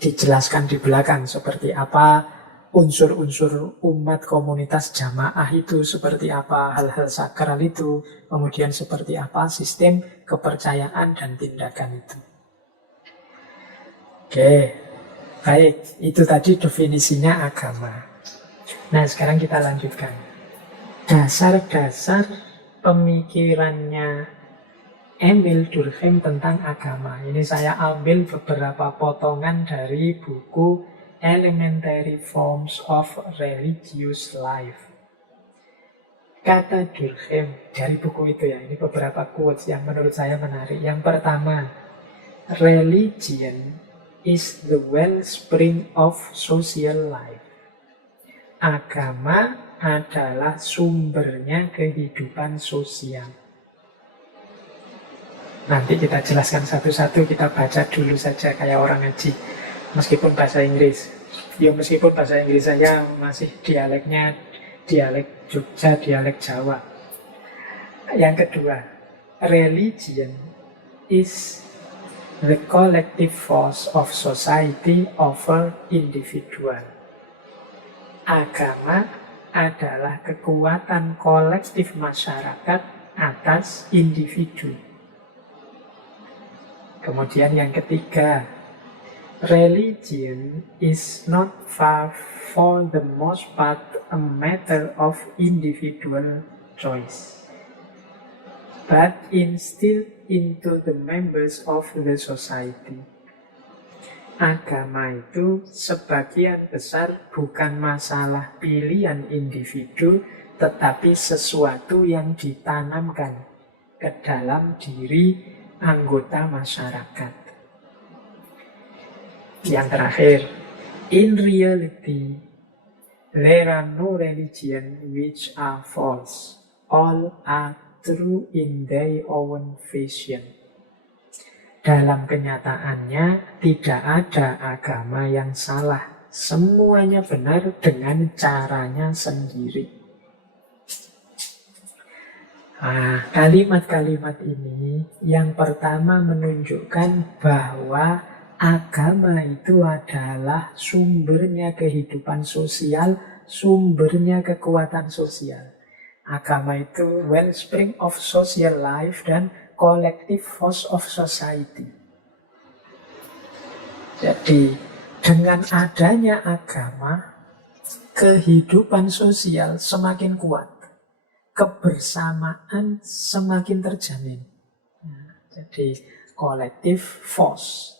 dijelaskan di belakang seperti apa unsur-unsur umat, komunitas, jamaah itu seperti apa, hal-hal sakral itu, kemudian seperti apa sistem kepercayaan dan tindakan itu. Oke, baik, itu tadi definisinya agama. Nah, sekarang kita lanjutkan. Dasar-dasar pemikirannya Emil Durkheim tentang agama. Ini saya ambil beberapa potongan dari buku Elementary Forms of Religious Life. Kata Durkheim dari buku itu ya, ini beberapa quotes yang menurut saya menarik. Yang pertama, religion is the wellspring of social life. Agama adalah sumbernya kehidupan sosial. Nanti kita jelaskan satu-satu, kita baca dulu saja kayak orang ngaji. Meskipun bahasa Inggris. Ya meskipun bahasa Inggris saya masih dialeknya dialek Jogja, dialek Jawa. Yang kedua, religion is the collective force of society over individual. Agama adalah kekuatan kolektif masyarakat atas individu. Kemudian yang ketiga, religion is not far for the most part a matter of individual choice, but instilled into the members of the society. Agama itu sebagian besar bukan masalah pilihan individu, tetapi sesuatu yang ditanamkan ke dalam diri anggota masyarakat. Yang terakhir, in reality, there are no religion which are false. All are true in their own fashion. Dalam kenyataannya, tidak ada agama yang salah. Semuanya benar dengan caranya sendiri. Kalimat-kalimat ini yang pertama menunjukkan bahwa agama itu adalah sumbernya kehidupan sosial, sumbernya kekuatan sosial. Agama itu wellspring of social life dan collective force of society. Jadi dengan adanya agama, kehidupan sosial semakin kuat. Kebersamaan semakin terjamin. Jadi collective force.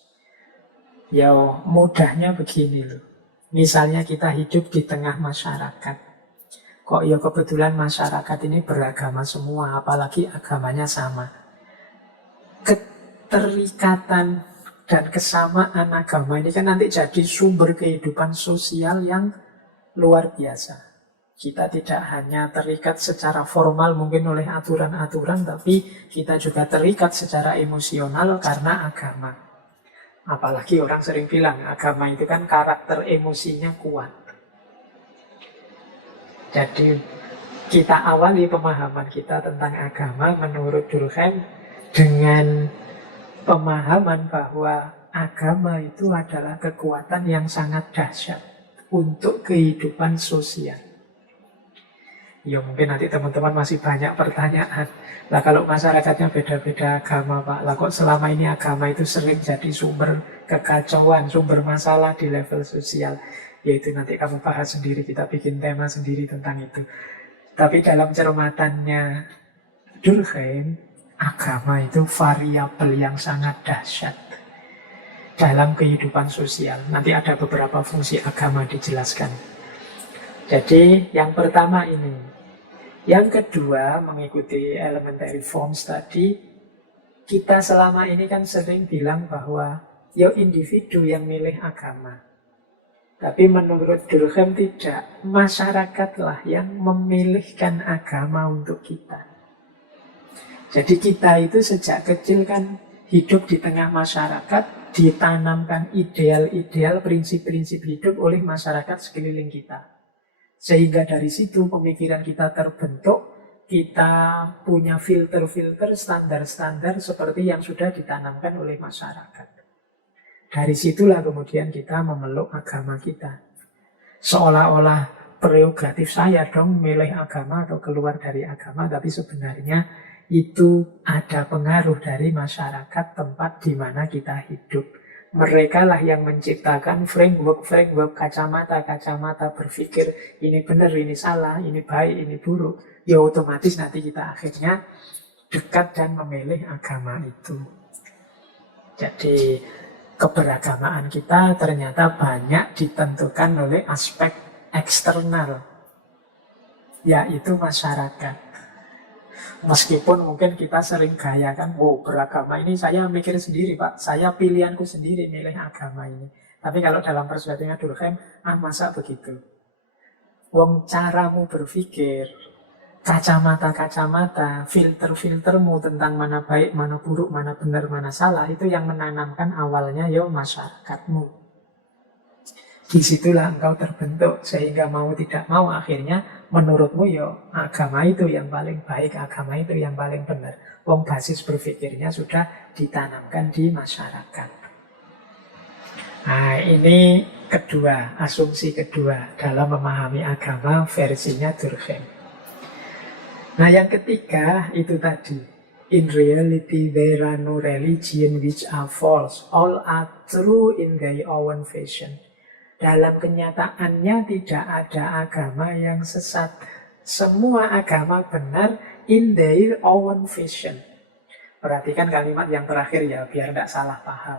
Ya mudahnya begini loh. Misalnya kita hidup di tengah masyarakat. Kok ya kebetulan masyarakat ini beragama semua, apalagi agamanya sama. Keterikatan dan kesamaan agama ini kan nanti jadi sumber kehidupan sosial yang luar biasa. Kita tidak hanya terikat secara formal mungkin oleh aturan-aturan, tapi kita juga terikat secara emosional karena agama. Apalagi orang sering bilang, agama itu kan karakter emosinya kuat. Jadi kita awali pemahaman kita tentang agama menurut Durkheim dengan pemahaman bahwa agama itu adalah kekuatan yang sangat dahsyat untuk kehidupan sosial. Ya mungkin nanti teman-teman masih banyak pertanyaan. Lah kalau masyarakatnya beda-beda agama Pak, lah kok selama ini agama itu sering jadi sumber kekacauan, sumber masalah di level sosial. Yaitu nanti kamu bahas sendiri, kita bikin tema sendiri tentang itu. Tapi dalam cermatannya Durkheim, agama itu variabel yang sangat dahsyat dalam kehidupan sosial. Nanti ada beberapa fungsi agama dijelaskan. Jadi yang pertama ini. Yang kedua, mengikuti elementary forms tadi, kita selama ini kan sering bilang bahwa ya individu yang milih agama. Tapi menurut Durkheim tidak, masyarakatlah yang memilihkan agama untuk kita. Jadi kita itu sejak kecil kan hidup di tengah masyarakat, ditanamkan ideal-ideal, prinsip-prinsip hidup oleh masyarakat sekeliling kita. Sehingga dari situ pemikiran kita terbentuk, kita punya filter-filter, standar-standar seperti yang sudah ditanamkan oleh masyarakat. Dari situlah kemudian kita memeluk agama kita. Seolah-olah prerogatif saya dong milih agama atau keluar dari agama, tapi sebenarnya itu ada pengaruh dari masyarakat tempat di mana kita hidup. Mereka lah yang menciptakan framework kacamata berpikir ini benar, ini salah, ini baik, ini buruk. Ya otomatis nanti kita akhirnya dekat dan memilih agama itu. Jadi keberagamaan kita ternyata banyak ditentukan oleh aspek eksternal, yaitu masyarakat. Meskipun mungkin kita sering gayakan, beragama ini saya mikir sendiri Pak, saya pilihanku sendiri milih agama ini. Tapi kalau dalam perspektifnya Durkheim, masa begitu? Wong caramu berpikir, kacamata-kacamata, filter-filtermu tentang mana baik, mana buruk, mana benar, mana salah, itu yang menanamkan awalnya ya masyarakatmu. Disitulah engkau terbentuk, sehingga mau tidak mau akhirnya menurutmu ya agama itu yang paling baik, agama itu yang paling benar. Wong basis berpikirnya sudah ditanamkan di masyarakat. Nah, ini kedua, asumsi kedua dalam memahami agama versinya Durkheim. Nah, yang ketiga itu tadi, in reality there are no religion which are false, all are true in their own fashion. Dalam kenyataannya tidak ada agama yang sesat. Semua agama benar in their own fashion. Perhatikan kalimat yang terakhir ya, biar tidak salah paham.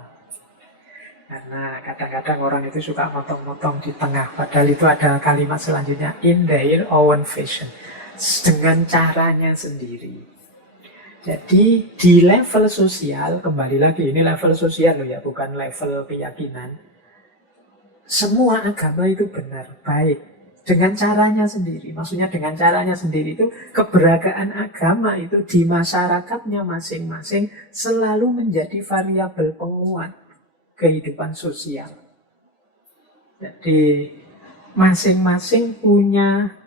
Karena kadang-kadang orang itu suka motong-motong di tengah. Padahal itu ada kalimat selanjutnya, in their own fashion. Dengan caranya sendiri. Jadi di level sosial, kembali lagi ini level sosial loh ya, bukan level keyakinan. Semua agama itu benar, baik. Dengan caranya sendiri. Maksudnya dengan caranya sendiri itu keberadaan agama itu di masyarakatnya masing-masing selalu menjadi variabel penguat kehidupan sosial. Jadi masing-masing punya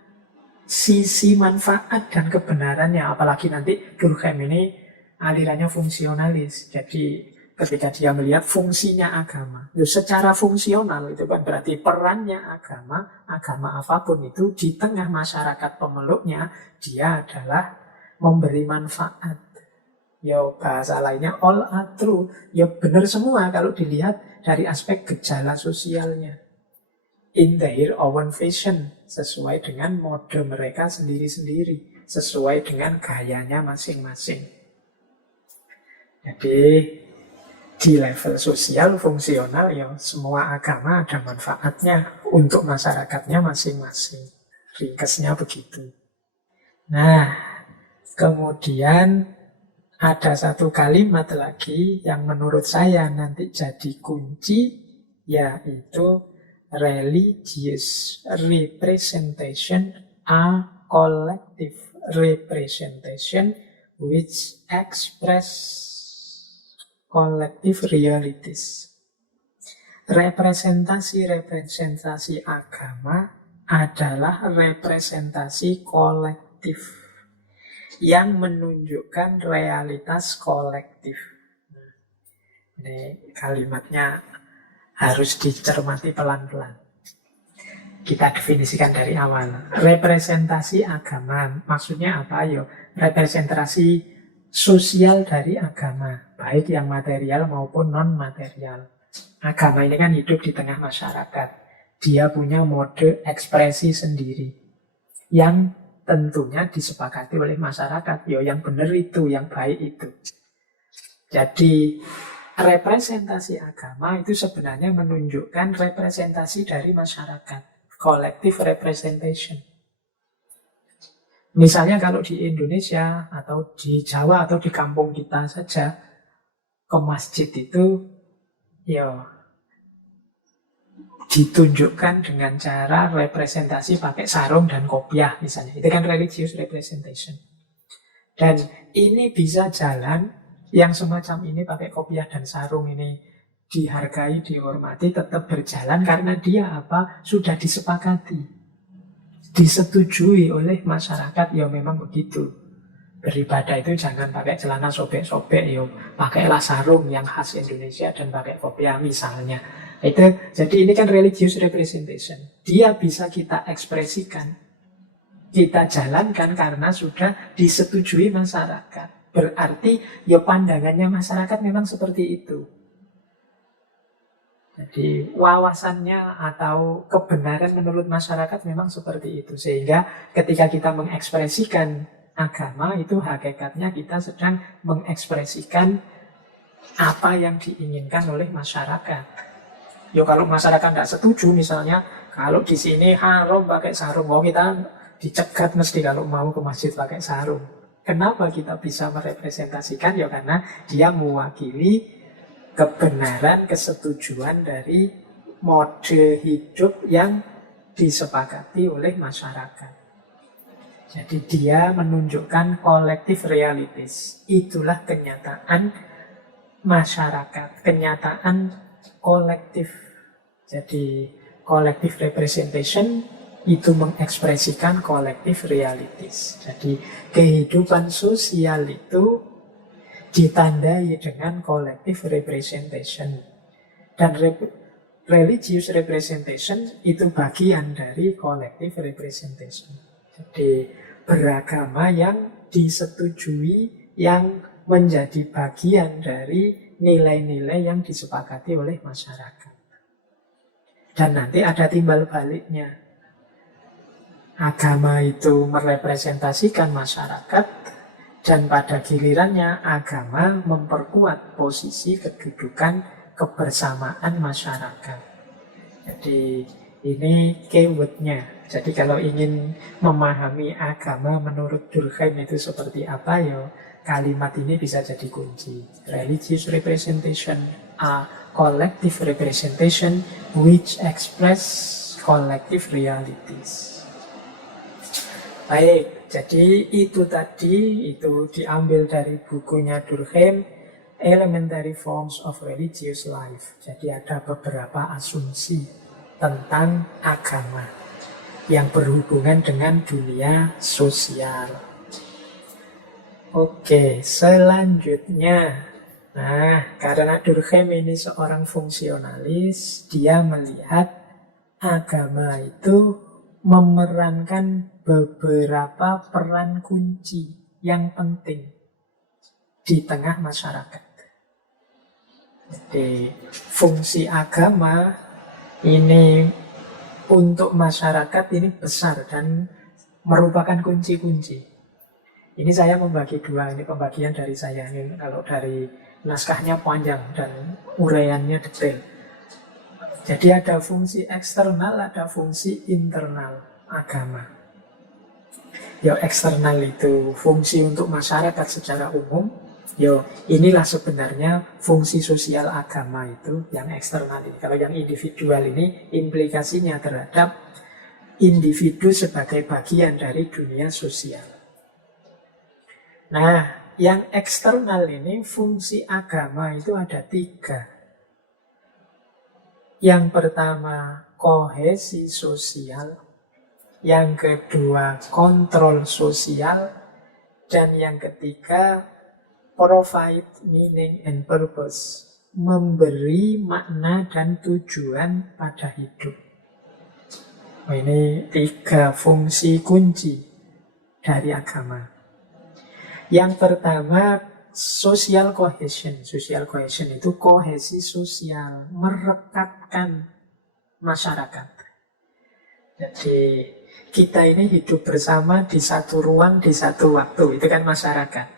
sisi manfaat dan kebenarannya. Apalagi nanti Durkheim ini alirannya fungsionalis. Jadi ketika dia melihat fungsinya agama, secara fungsional itu kan berarti perannya agama, agama apapun itu di tengah masyarakat pemeluknya, dia adalah memberi manfaat. Ya bahasa lainnya all are true, ya benar semua kalau dilihat dari aspek gejala sosialnya. In their own fashion, sesuai dengan mode mereka sendiri-sendiri, sesuai dengan gayanya masing-masing. Jadi di level sosial, fungsional, ya semua agama ada manfaatnya untuk masyarakatnya masing-masing. Ringkasnya begitu. Nah, kemudian ada satu kalimat lagi yang menurut saya nanti jadi kunci, yaitu religious representation are collective representation which express collective realities. Representasi-representasi agama adalah representasi kolektif yang menunjukkan realitas kolektif. Ini kalimatnya harus dicermati pelan-pelan. Kita definisikan dari awal. Representasi agama, maksudnya apa? Yo, representasi sosial dari agama, baik yang material maupun non-material. Agama ini kan hidup di tengah masyarakat. Dia punya mode ekspresi sendiri yang tentunya disepakati oleh masyarakat. Yo, yang benar itu, yang baik itu. Jadi representasi agama itu sebenarnya menunjukkan representasi dari masyarakat, collective representation. Misalnya kalau di Indonesia atau di Jawa atau di kampung kita saja, ke masjid itu ya ditunjukkan dengan cara representasi pakai sarung dan kopiah misalnya. Itu kan religious representation. Dan ini bisa jalan, yang semacam ini pakai kopiah dan sarung ini dihargai, dihormati, tetap berjalan karena dia apa? Sudah disepakati. Disetujui oleh masyarakat, ya memang begitu. Beribadah itu jangan pakai celana sobek-sobek, ya pakailah sarung yang khas Indonesia dan pakai kopiah misalnya. Itu, jadi ini kan religious representation. Dia bisa kita ekspresikan, kita jalankan karena sudah disetujui masyarakat. Berarti ya pandangannya masyarakat memang seperti itu. Jadi wawasannya atau kebenaran menurut masyarakat memang seperti itu. Sehingga ketika kita mengekspresikan agama itu hakikatnya kita sedang mengekspresikan apa yang diinginkan oleh masyarakat. Ya kalau masyarakat tidak setuju misalnya, kalau di sini haram pakai sarung, kita dicegat mesti kalau mau ke masjid pakai sarung. Kenapa kita bisa merepresentasikan? Ya karena dia mewakili kebenaran, kesetujuan dari mode hidup yang disepakati oleh masyarakat. Jadi dia menunjukkan collective realities. Itulah kenyataan masyarakat, kenyataan kolektif. Jadi collective representation itu mengekspresikan collective realities. Jadi kehidupan sosial itu ditandai dengan collective representation. Dan religious representation itu bagian dari collective representation. Jadi beragama yang disetujui, yang menjadi bagian dari nilai-nilai yang disepakati oleh masyarakat. Dan nanti ada timbal baliknya. Agama itu merepresentasikan masyarakat, dan pada gilirannya agama memperkuat posisi kedudukan kebersamaan masyarakat. Jadi ini keywordnya. Jadi kalau ingin memahami agama menurut Durkheim itu seperti apa, ya kalimat ini bisa jadi kunci. Religious representation are collective representation which express collective realities. Baik, jadi itu tadi, itu diambil dari bukunya Durkheim, Elementary Forms of Religious Life. Jadi ada beberapa asumsi tentang agama yang berhubungan dengan dunia sosial. Oke, selanjutnya. Nah, karena Durkheim ini seorang fungsionalis, dia melihat agama itu memerankan beberapa peran kunci yang penting di tengah masyarakat. Jadi, fungsi agama ini untuk masyarakat ini besar dan merupakan kunci-kunci. Ini saya membagi dua, ini pembagian dari saya. Ini kalau dari naskahnya panjang dan uraiannya detail. Jadi ada fungsi eksternal, ada fungsi internal agama. Ya eksternal itu fungsi untuk masyarakat secara umum. Ya inilah sebenarnya fungsi sosial agama itu yang eksternal ini. Kalau yang individual ini implikasinya terhadap individu sebagai bagian dari dunia sosial. Nah, yang eksternal ini fungsi agama itu ada 3. Yang pertama kohesi sosial, yang kedua kontrol sosial, dan yang ketiga provide meaning and purpose, memberi makna dan tujuan pada hidup. Ini 3 fungsi kunci dari agama. Yang pertama, social cohesion. Social cohesion itu kohesi sosial, merekatkan masyarakat. Jadi kita ini hidup bersama di satu ruang, di satu waktu. Itu kan masyarakat.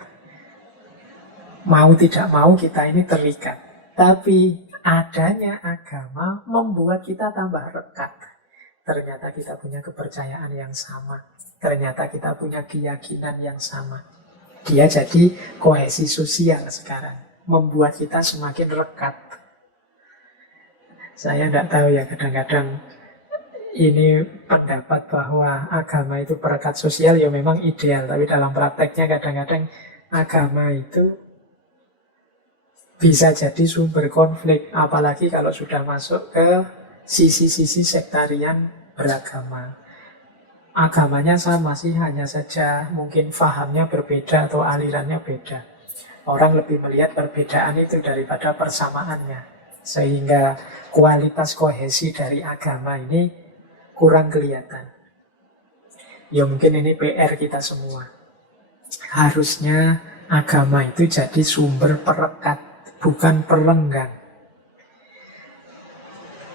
Mau tidak mau kita ini terikat. Tapi adanya agama membuat kita tambah rekat. Ternyata kita punya kepercayaan yang sama. Ternyata kita punya keyakinan yang sama. Dia jadi kohesi sosial sekarang, membuat kita semakin rekat. Saya tidak tahu ya, kadang-kadang ini pendapat bahwa agama itu perekat sosial ya memang ideal, tapi dalam prakteknya kadang-kadang agama itu bisa jadi sumber konflik, apalagi kalau sudah masuk ke sisi-sisi sektarian beragama. Agamanya sama sih, hanya saja mungkin fahamnya berbeda atau alirannya beda. Orang lebih melihat perbedaan itu daripada persamaannya. Sehingga kualitas kohesi dari agama ini kurang kelihatan. Ya mungkin ini PR kita semua. Harusnya agama itu jadi sumber perekat, bukan pelenggang.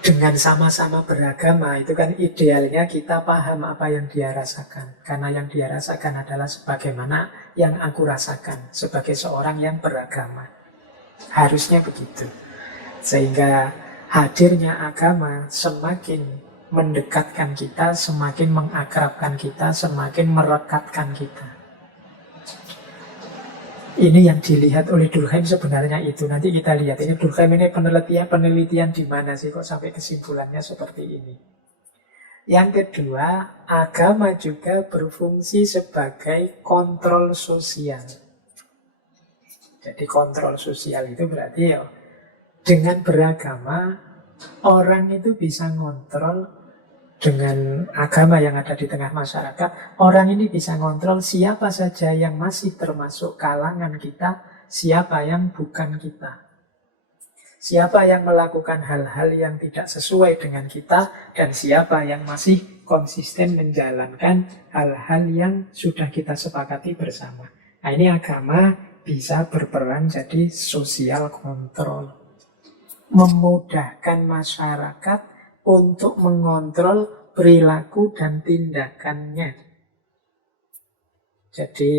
Dengan sama-sama beragama itu kan idealnya kita paham apa yang dia rasakan. Karena yang dia rasakan adalah sebagaimana yang aku rasakan sebagai seorang yang beragama. Harusnya begitu. Sehingga hadirnya agama semakin mendekatkan kita, semakin mengakrabkan kita, semakin merekatkan kita. Ini yang dilihat oleh Durkheim sebenarnya itu. Nanti kita lihat ini Durkheim ini penelitian di mana sih kok sampai kesimpulannya seperti ini. Yang kedua, agama juga berfungsi sebagai kontrol sosial. Jadi kontrol sosial itu berarti ya dengan beragama orang itu bisa ngontrol. Dengan agama yang ada di tengah masyarakat, orang ini bisa ngontrol siapa saja yang masih termasuk kalangan kita, siapa yang bukan kita. Siapa yang melakukan hal-hal yang tidak sesuai dengan kita, dan siapa yang masih konsisten menjalankan hal-hal yang sudah kita sepakati bersama. Nah, ini agama bisa berperan jadi sosial kontrol. Memudahkan masyarakat untuk mengontrol perilaku dan tindakannya. Jadi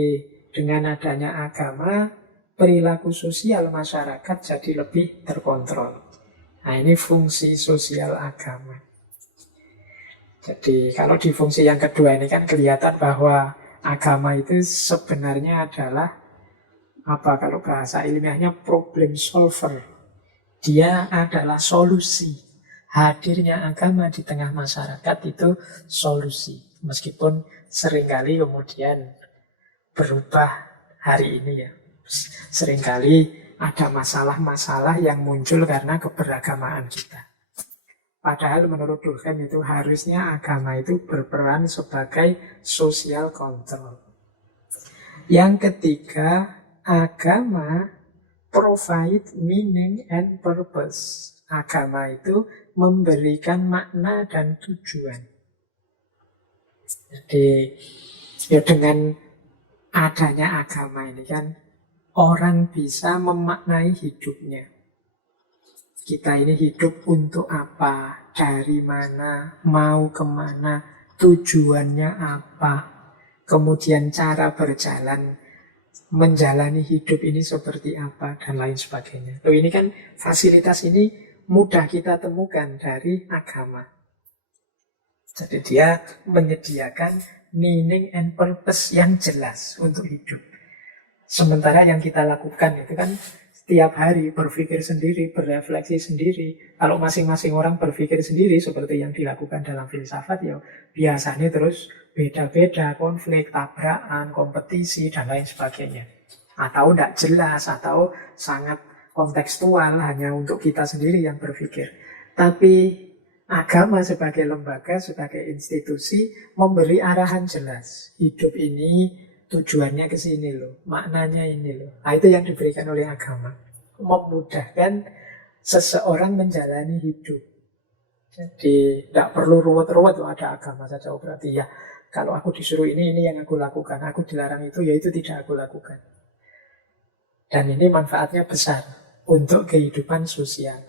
dengan adanya agama, perilaku sosial masyarakat jadi lebih terkontrol. Nah, ini fungsi sosial agama. Jadi kalau di fungsi yang kedua ini kan kelihatan bahwa agama itu sebenarnya adalah apa kalau bahasa ilmiahnya problem solver. Dia adalah solusi. Hadirnya agama di tengah masyarakat itu solusi. Meskipun seringkali kemudian berubah hari ini ya. Seringkali ada masalah-masalah yang muncul karena keberagamaan kita. Padahal menurut Durkheim itu harusnya agama itu berperan sebagai social control. Yang ketiga, agama provide meaning and purpose. Agama itu memberikan makna dan tujuan. Jadi ya dengan adanya agama ini kan orang bisa memaknai hidupnya. Kita ini hidup untuk apa, dari mana, mau kemana, tujuannya apa, kemudian cara berjalan, menjalani hidup ini seperti apa, dan lain sebagainya. Loh, ini kan fasilitas ini mudah kita temukan dari agama. Jadi dia menyediakan meaning and purpose yang jelas untuk hidup. Sementara yang kita lakukan itu kan setiap hari berpikir sendiri, berefleksi sendiri. Kalau masing-masing orang berpikir sendiri seperti yang dilakukan dalam filsafat, ya biasanya terus beda-beda, konflik, tabrakan, kompetisi, dan lain sebagainya. Atau tidak jelas, atau sangat kontekstual, hanya untuk kita sendiri yang berpikir. Tapi agama sebagai lembaga, sebagai institusi memberi arahan jelas. Hidup ini tujuannya ke sini loh, maknanya ini loh. Nah, itu yang diberikan oleh agama. Memudahkan seseorang menjalani hidup. Jadi tidak perlu ruwet-ruwet, ada agama saja. Berarti ya kalau aku disuruh ini yang aku lakukan. Aku dilarang itu, ya itu tidak aku lakukan. Dan ini manfaatnya besar untuk kehidupan sosial.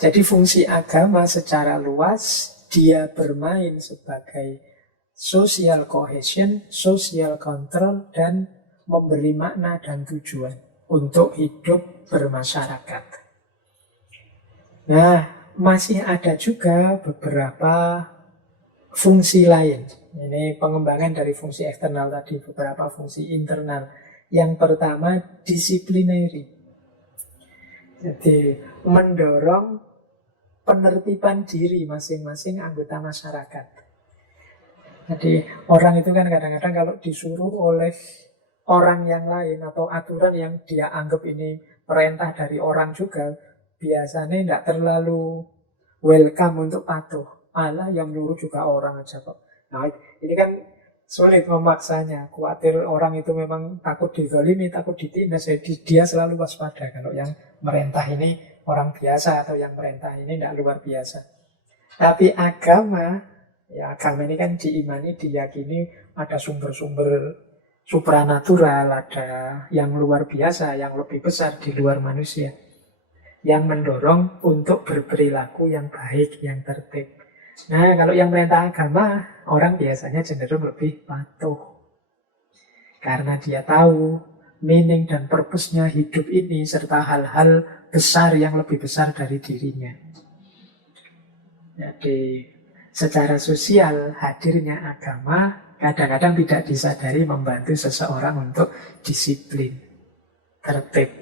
Jadi fungsi agama secara luas, dia bermain sebagai social cohesion, social control, dan memberi makna dan tujuan untuk hidup bermasyarakat. Nah, masih ada juga beberapa fungsi lain. Ini pengembangan dari fungsi eksternal tadi, beberapa fungsi internal. Yang pertama, disciplinary. Jadi mendorong penertiban diri masing-masing anggota masyarakat. Jadi orang itu kan kadang-kadang kalau disuruh oleh orang yang lain atau aturan yang dia anggap ini perintah dari orang juga, biasanya tidak terlalu welcome untuk patuh. Alah, yang nyuruh juga orang aja kok. Nah, ini kan sulit memaksanya. Khawatir orang itu memang takut dizalimi, takut ditindas. Jadi dia selalu waspada. Kalau yang merintah ini orang biasa atau yang merintah ini tidak luar biasa. Tapi agama, ya agama ini kan diimani, diyakini ada sumber-sumber supranatural, ada yang luar biasa, yang lebih besar di luar manusia, yang mendorong untuk berperilaku yang baik, yang tertib. Nah, kalau yang merintah agama, orang biasanya cenderung lebih patuh. Karena dia tahu meaning dan purpose-nya hidup ini, serta hal-hal besar yang lebih besar dari dirinya. Jadi, secara sosial, hadirnya agama kadang-kadang tidak disadari membantu seseorang untuk disiplin, tertib.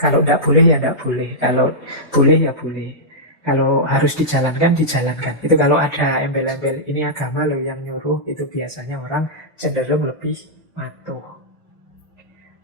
Kalau tidak boleh, ya tidak boleh. Kalau boleh, ya boleh. Kalau harus dijalankan, dijalankan. Itu kalau ada embel-embel ini agama loh yang nyuruh, itu biasanya orang cenderung lebih patuh.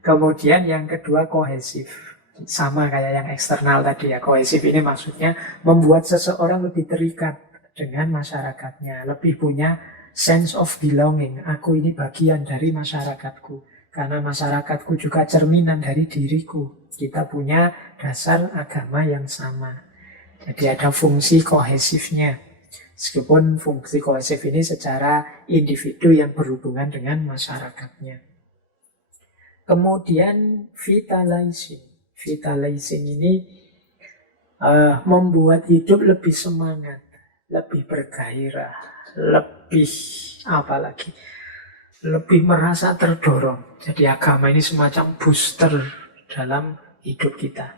Kemudian yang kedua kohesif. Sama kayak yang eksternal tadi ya. Kohesif ini maksudnya membuat seseorang lebih terikat dengan masyarakatnya. Lebih punya sense of belonging. Aku ini bagian dari masyarakatku. Karena masyarakatku juga cerminan dari diriku. Kita punya dasar agama yang sama. Jadi ada fungsi kohesifnya. Meskipun fungsi kohesif ini secara individu yang berhubungan dengan masyarakatnya. Kemudian vitalizing. Vitalizing ini membuat hidup lebih semangat, lebih bergairah, lebih apalagi, lebih merasa terdorong. Jadi agama ini semacam booster dalam hidup kita.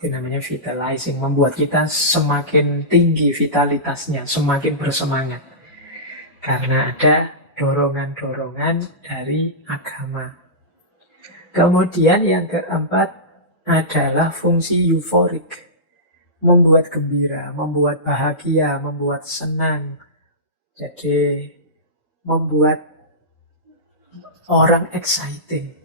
Itu namanya vitalizing, membuat kita semakin tinggi vitalitasnya, semakin bersemangat. Karena ada dorongan-dorongan dari agama. Kemudian yang keempat adalah fungsi euforik. Membuat gembira, membuat bahagia, membuat senang. Jadi membuat orang exciting.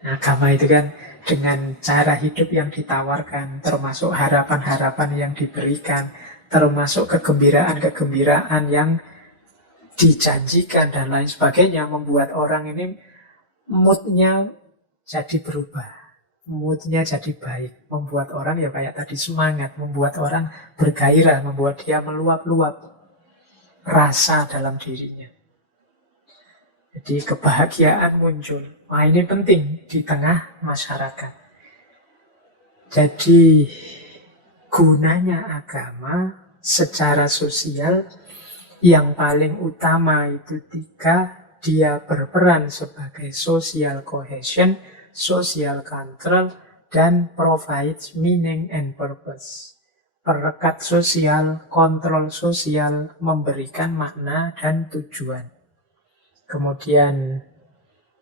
Nah, agama itu kan dengan cara hidup yang ditawarkan, termasuk harapan-harapan yang diberikan, termasuk kegembiraan-kegembiraan yang dijanjikan dan lain sebagainya, membuat orang ini moodnya jadi berubah, moodnya jadi baik, membuat orang ya kayak tadi semangat, membuat orang bergairah, membuat dia meluap-luap rasa dalam dirinya. Jadi kebahagiaan muncul. Nah, ini penting di tengah masyarakat. Jadi gunanya agama secara sosial yang paling utama itu 3. Dia berperan sebagai social cohesion, social control, dan provides meaning and purpose. Perekat sosial, kontrol sosial, memberikan makna dan tujuan. Kemudian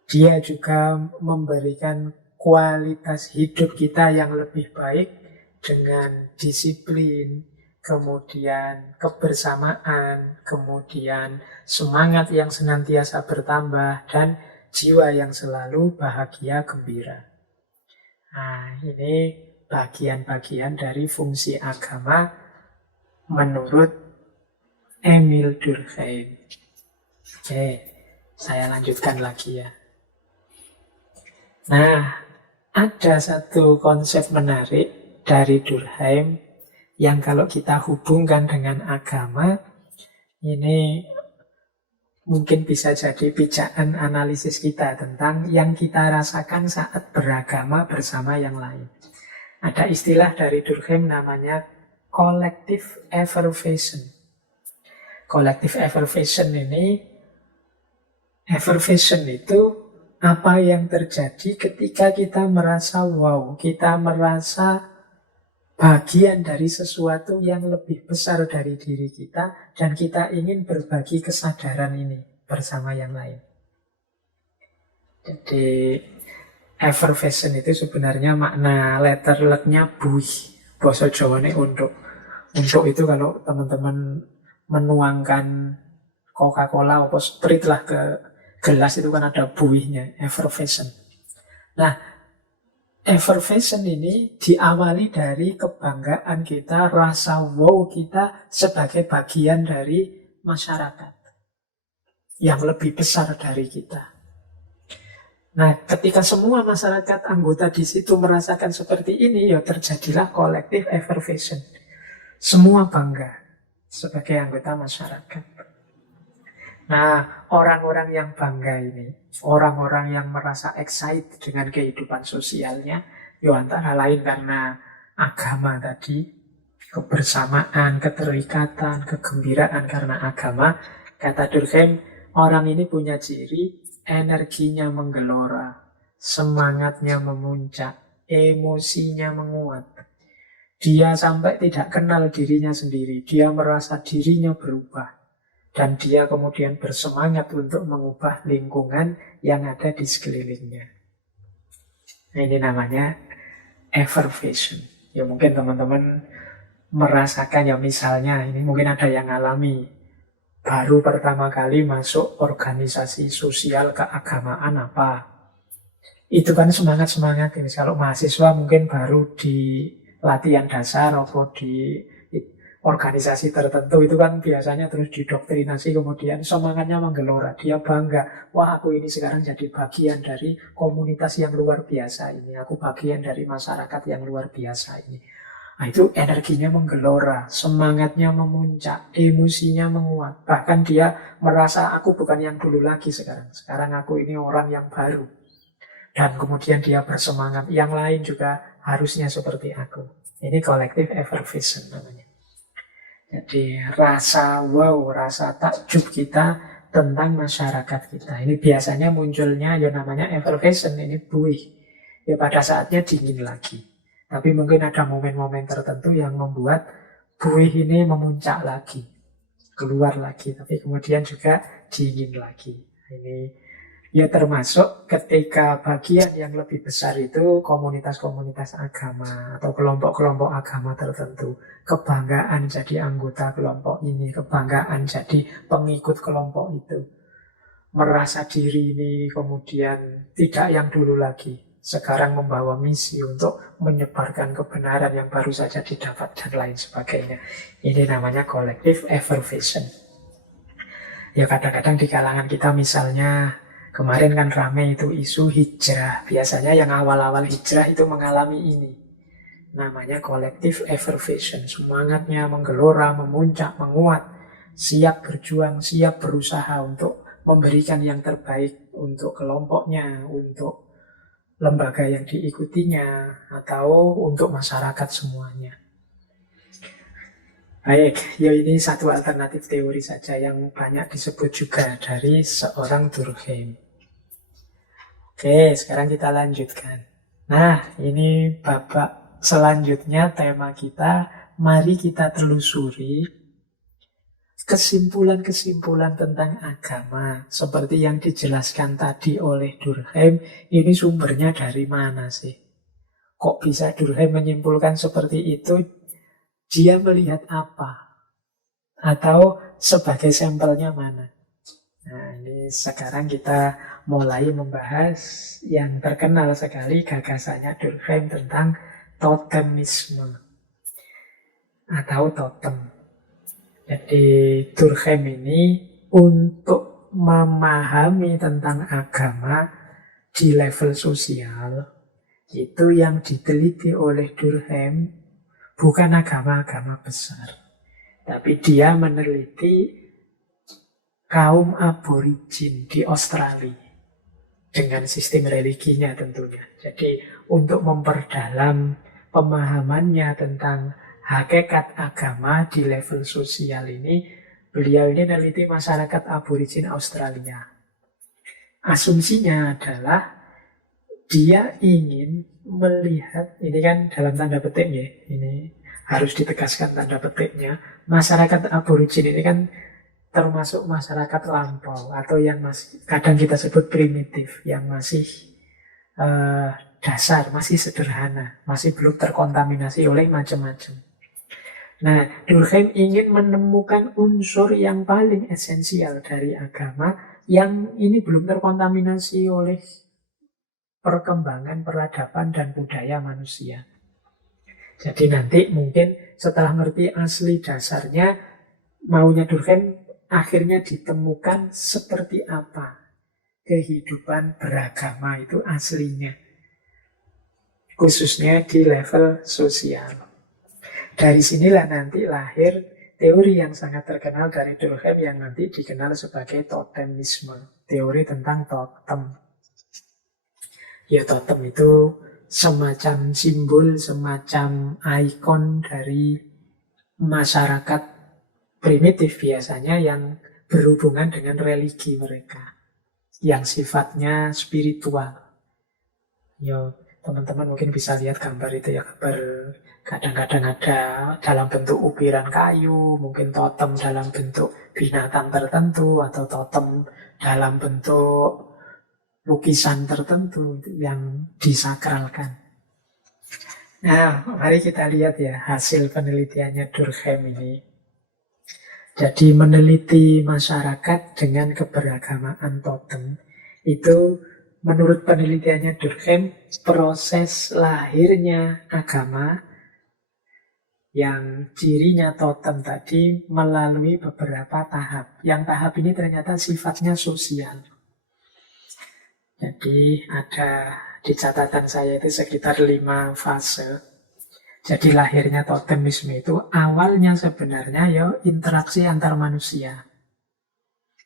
dia juga memberikan kualitas hidup kita yang lebih baik dengan disiplin, kemudian kebersamaan, kemudian semangat yang senantiasa bertambah, dan jiwa yang selalu bahagia gembira. Nah, ini bagian-bagian dari fungsi agama menurut Emil Durkheim. Oke, saya lanjutkan lagi ya. Nah, ada satu konsep menarik dari Durkheim yang kalau kita hubungkan dengan agama, ini mungkin bisa jadi pijakan analisis kita tentang yang kita rasakan saat beragama bersama yang lain. Ada istilah dari Durkheim namanya collective effervescence. Collective effervescence ini, effervescence itu apa yang terjadi ketika kita merasa wow, kita merasa bagian dari sesuatu yang lebih besar dari diri kita, dan kita ingin berbagi kesadaran ini bersama yang lain. Jadi effervescent itu sebenarnya makna letter letnya buih, basa Jawane untuk. Untuk itu kalau teman-teman menuangkan Coca-Cola atau Sprite lah ke gelas itu kan ada buihnya, effervescent. Nah, effervescent ini diawali dari kebanggaan kita, rasa wow kita sebagai bagian dari masyarakat yang lebih besar dari kita. Nah, ketika semua masyarakat anggota di situ merasakan seperti ini, ya terjadilah collective effervescent. Semua bangga sebagai anggota masyarakat. Nah, orang-orang yang bangga ini, orang-orang yang merasa excited dengan kehidupan sosialnya, ya antara lain karena agama tadi, kebersamaan, keterikatan, kegembiraan karena agama. Kata Durkheim, orang ini punya ciri, energinya menggelora, semangatnya memuncak, emosinya menguat. Dia sampai tidak kenal dirinya sendiri, dia merasa dirinya berubah. Dan dia kemudian bersemangat untuk mengubah lingkungan yang ada di sekelilingnya. Nah, ini namanya effervescence. Ya mungkin teman-teman merasakan, ya misalnya ini mungkin ada yang ngalami baru pertama kali masuk organisasi sosial keagamaan apa, itu kan semangat-semangat ini. Kalau mahasiswa mungkin baru di latihan dasar atau di organisasi tertentu, itu kan biasanya terus didoktrinasi, kemudian semangatnya menggelora, dia bangga, wah aku ini sekarang jadi bagian dari komunitas yang luar biasa ini, aku bagian dari masyarakat yang luar biasa ini. Nah, itu energinya menggelora, semangatnya memuncak, emosinya menguat, bahkan dia merasa aku bukan yang dulu lagi sekarang aku ini orang yang baru. Dan kemudian dia bersemangat, yang lain juga harusnya seperti aku. Ini collective effervescence namanya. Jadi rasa wow, rasa takjub kita tentang masyarakat kita. Ini biasanya munculnya ya namanya effervescence, ini buih. Ya pada saatnya dingin lagi. Tapi mungkin ada momen-momen tertentu yang membuat buih ini memuncak lagi. Keluar lagi, tapi kemudian juga dingin lagi. Ini ya termasuk ketika bagian yang lebih besar itu komunitas-komunitas agama atau kelompok-kelompok agama tertentu. Kebanggaan jadi anggota kelompok ini, kebanggaan jadi pengikut kelompok itu. Merasa diri ini kemudian tidak yang dulu lagi. Sekarang membawa misi untuk menyebarkan kebenaran yang baru saja didapat dan lain sebagainya. Ini namanya collective effervescence. Ya kadang-kadang di kalangan kita misalnya kemarin kan rame itu isu hijrah. Biasanya yang awal-awal hijrah itu mengalami ini. Namanya collective effervescence. Semangatnya menggelora, memuncak, menguat. Siap berjuang, siap berusaha untuk memberikan yang terbaik untuk kelompoknya, untuk lembaga yang diikutinya, atau untuk masyarakat semuanya. Baik, ya ini satu alternatif teori saja yang banyak disebut juga dari seorang Durkheim. Oke, sekarang kita lanjutkan. Nah, ini babak selanjutnya tema kita. Mari kita telusuri kesimpulan-kesimpulan tentang agama. Seperti yang dijelaskan tadi oleh Durkheim, ini sumbernya dari mana sih? Kok bisa Durkheim menyimpulkan seperti itu? Dia melihat apa? Atau sebagai sampelnya mana? Nah, ini sekarang kita mulai membahas yang terkenal sekali gagasannya Durkheim tentang totemisme atau totem. Jadi Durkheim ini untuk memahami tentang agama di level sosial, itu yang diteliti oleh Durkheim bukan agama-agama besar, tapi dia meneliti kaum aborigin di Australia dengan sistem religinya tentunya. Jadi untuk memperdalam pemahamannya tentang hakikat agama di level sosial ini, beliau ini meneliti masyarakat aborigin Australia. Asumsinya adalah dia ingin melihat, ini kan dalam tanda petik ya, ini harus ditegaskan tanda petiknya, masyarakat aborigin ini kan termasuk masyarakat lampau atau yang masih kadang kita sebut primitif, yang masih dasar, masih sederhana, masih belum terkontaminasi oleh macam-macam. Nah, Durkheim ingin menemukan unsur yang paling esensial dari agama yang ini belum terkontaminasi oleh perkembangan peradaban dan budaya manusia. Jadi nanti mungkin setelah ngerti asli dasarnya, maunya Durkheim akhirnya ditemukan seperti apa kehidupan beragama itu aslinya, khususnya di level sosial. Dari sinilah nanti lahir teori yang sangat terkenal dari Durkheim yang nanti dikenal sebagai totemisme, teori tentang totem. Ya totem itu semacam simbol, semacam ikon dari masyarakat primitif biasanya yang berhubungan dengan religi mereka, yang sifatnya spiritual. Ya teman-teman mungkin bisa lihat gambar itu ya, gambar kadang-kadang ada dalam bentuk ukiran kayu, mungkin totem dalam bentuk binatang tertentu, atau totem dalam bentuk lukisan tertentu yang disakralkan. Nah, mari kita lihat ya hasil penelitiannya Durkheim ini. Jadi meneliti masyarakat dengan keberagamaan totem itu menurut penelitiannya Durkheim proses lahirnya agama yang cirinya totem tadi melalui beberapa tahap. Yang tahap ini ternyata sifatnya sosial. Jadi ada di catatan saya itu sekitar 5 fase. Jadi lahirnya totemisme itu awalnya sebenarnya ya interaksi antar manusia.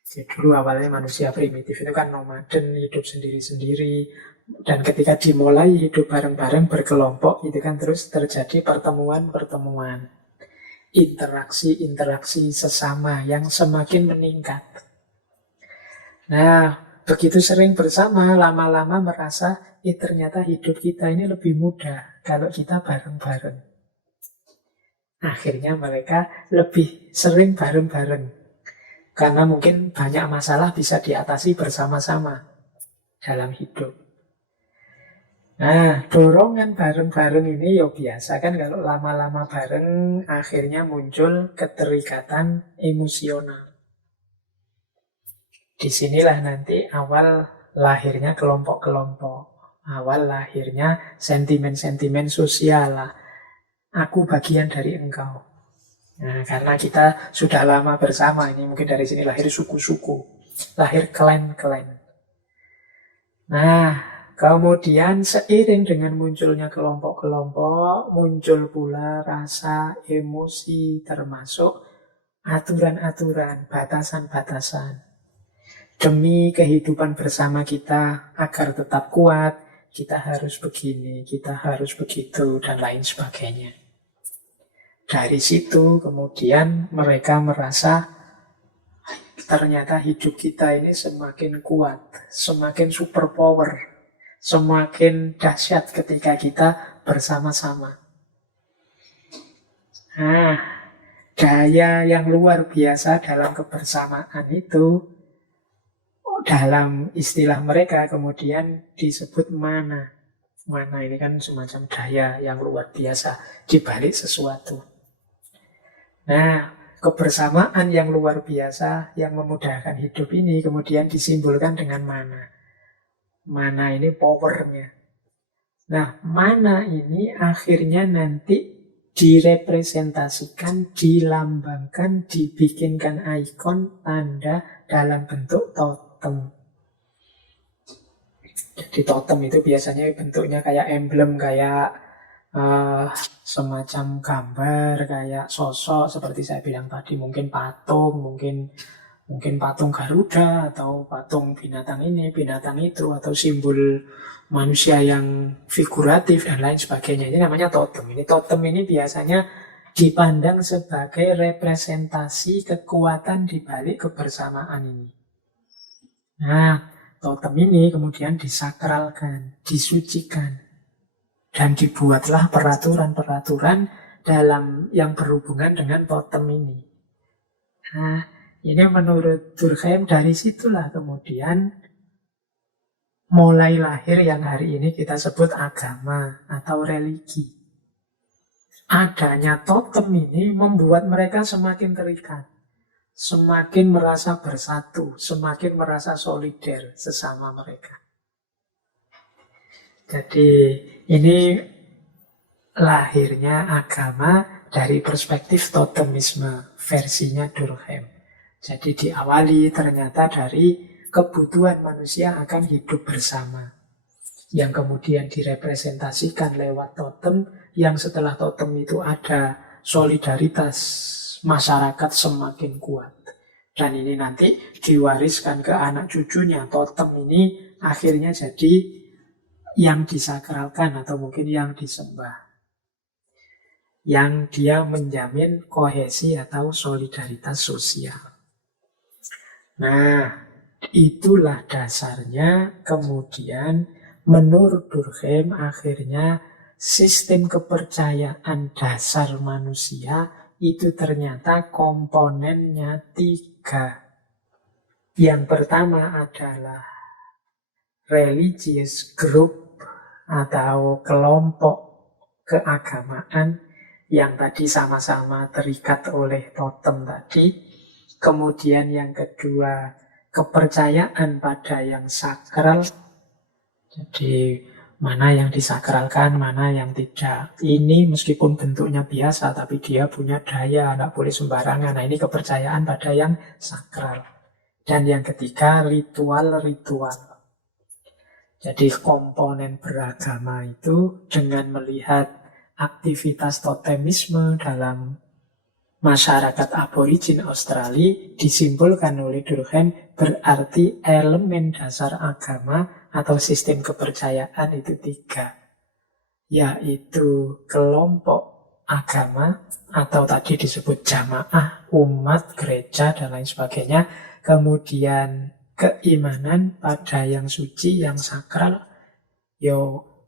Jadi dulu awalnya manusia primitif itu kan nomaden, hidup sendiri-sendiri. Dan ketika dimulai hidup bareng-bareng berkelompok, itu kan terus terjadi pertemuan-pertemuan. Interaksi-interaksi sesama yang semakin meningkat. Nah, begitu sering bersama, lama-lama merasa, ternyata hidup kita ini lebih mudah kalau kita bareng-bareng. Akhirnya mereka lebih sering bareng-bareng. Karena mungkin banyak masalah bisa diatasi bersama-sama dalam hidup. Nah, dorongan bareng-bareng ini ya biasa kan kalau lama-lama bareng akhirnya muncul keterikatan emosional. Disinilah nanti awal lahirnya kelompok-kelompok. Awal lahirnya sentimen-sentimen sosial lah. Aku bagian dari engkau. Nah, karena kita sudah lama bersama, ini mungkin dari sini lahir suku-suku, lahir klan-klan. Nah, kemudian seiring dengan munculnya kelompok-kelompok, muncul pula rasa emosi termasuk aturan-aturan, batasan-batasan. Demi kehidupan bersama kita agar tetap kuat, kita harus begini, kita harus begitu, dan lain sebagainya. Dari situ kemudian mereka merasa ternyata hidup kita ini semakin kuat, semakin superpower, semakin dahsyat ketika kita bersama-sama. Nah, daya yang luar biasa dalam kebersamaan itu dalam istilah mereka kemudian disebut mana. Mana ini kan semacam daya yang luar biasa di balik sesuatu. Nah, kebersamaan yang luar biasa yang memudahkan hidup ini kemudian disimbolkan dengan mana. Mana ini powernya. Nah, mana ini akhirnya nanti direpresentasikan, dilambangkan, dibikinkan ikon, tanda dalam bentuk totem. Jadi totem itu biasanya bentuknya kayak emblem, kayak semacam gambar, kayak sosok seperti saya bilang tadi, mungkin patung, mungkin patung Garuda atau patung binatang ini, binatang itu, atau simbol manusia yang figuratif dan lain sebagainya. Ini namanya totem. Ini totem ini biasanya dipandang sebagai representasi kekuatan di balik kebersamaan ini. Nah, totem ini kemudian disakralkan, disucikan, dan dibuatlah peraturan-peraturan dalam yang berhubungan dengan totem ini. Nah, ini menurut Durkheim dari situlah kemudian mulai lahir yang hari ini kita sebut agama atau religi. Adanya totem ini membuat mereka semakin terikat, semakin merasa bersatu, semakin merasa solider sesama mereka. Jadi ini lahirnya agama dari perspektif totemisme versinya Durkheim. Jadi diawali ternyata dari kebutuhan manusia akan hidup bersama, yang kemudian direpresentasikan lewat totem, yang setelah totem itu ada solidaritas masyarakat semakin kuat. Dan ini nanti diwariskan ke anak cucunya. Totem ini akhirnya jadi yang disakralkan atau mungkin yang disembah, yang dia menjamin kohesi atau solidaritas sosial. Nah, itulah dasarnya kemudian menurut Durkheim akhirnya sistem kepercayaan dasar manusia itu ternyata komponennya 3. Yang pertama adalah religious group atau kelompok keagamaan yang tadi sama-sama terikat oleh totem tadi. Kemudian yang kedua, kepercayaan pada yang sakral. Jadi mana yang disakralkan, mana yang tidak. Ini meskipun bentuknya biasa, tapi dia punya daya, tidak boleh sembarangan. Nah, ini kepercayaan pada yang sakral. Dan yang ketiga, ritual-ritual. Jadi komponen beragama itu dengan melihat aktivitas totemisme dalam masyarakat aborigin Australia disimpulkan oleh Durkheim berarti elemen dasar agama atau sistem kepercayaan itu tiga, yaitu kelompok agama atau tadi disebut jamaah, umat, gereja, dan lain sebagainya. Kemudian keimanan pada yang suci, yang sakral.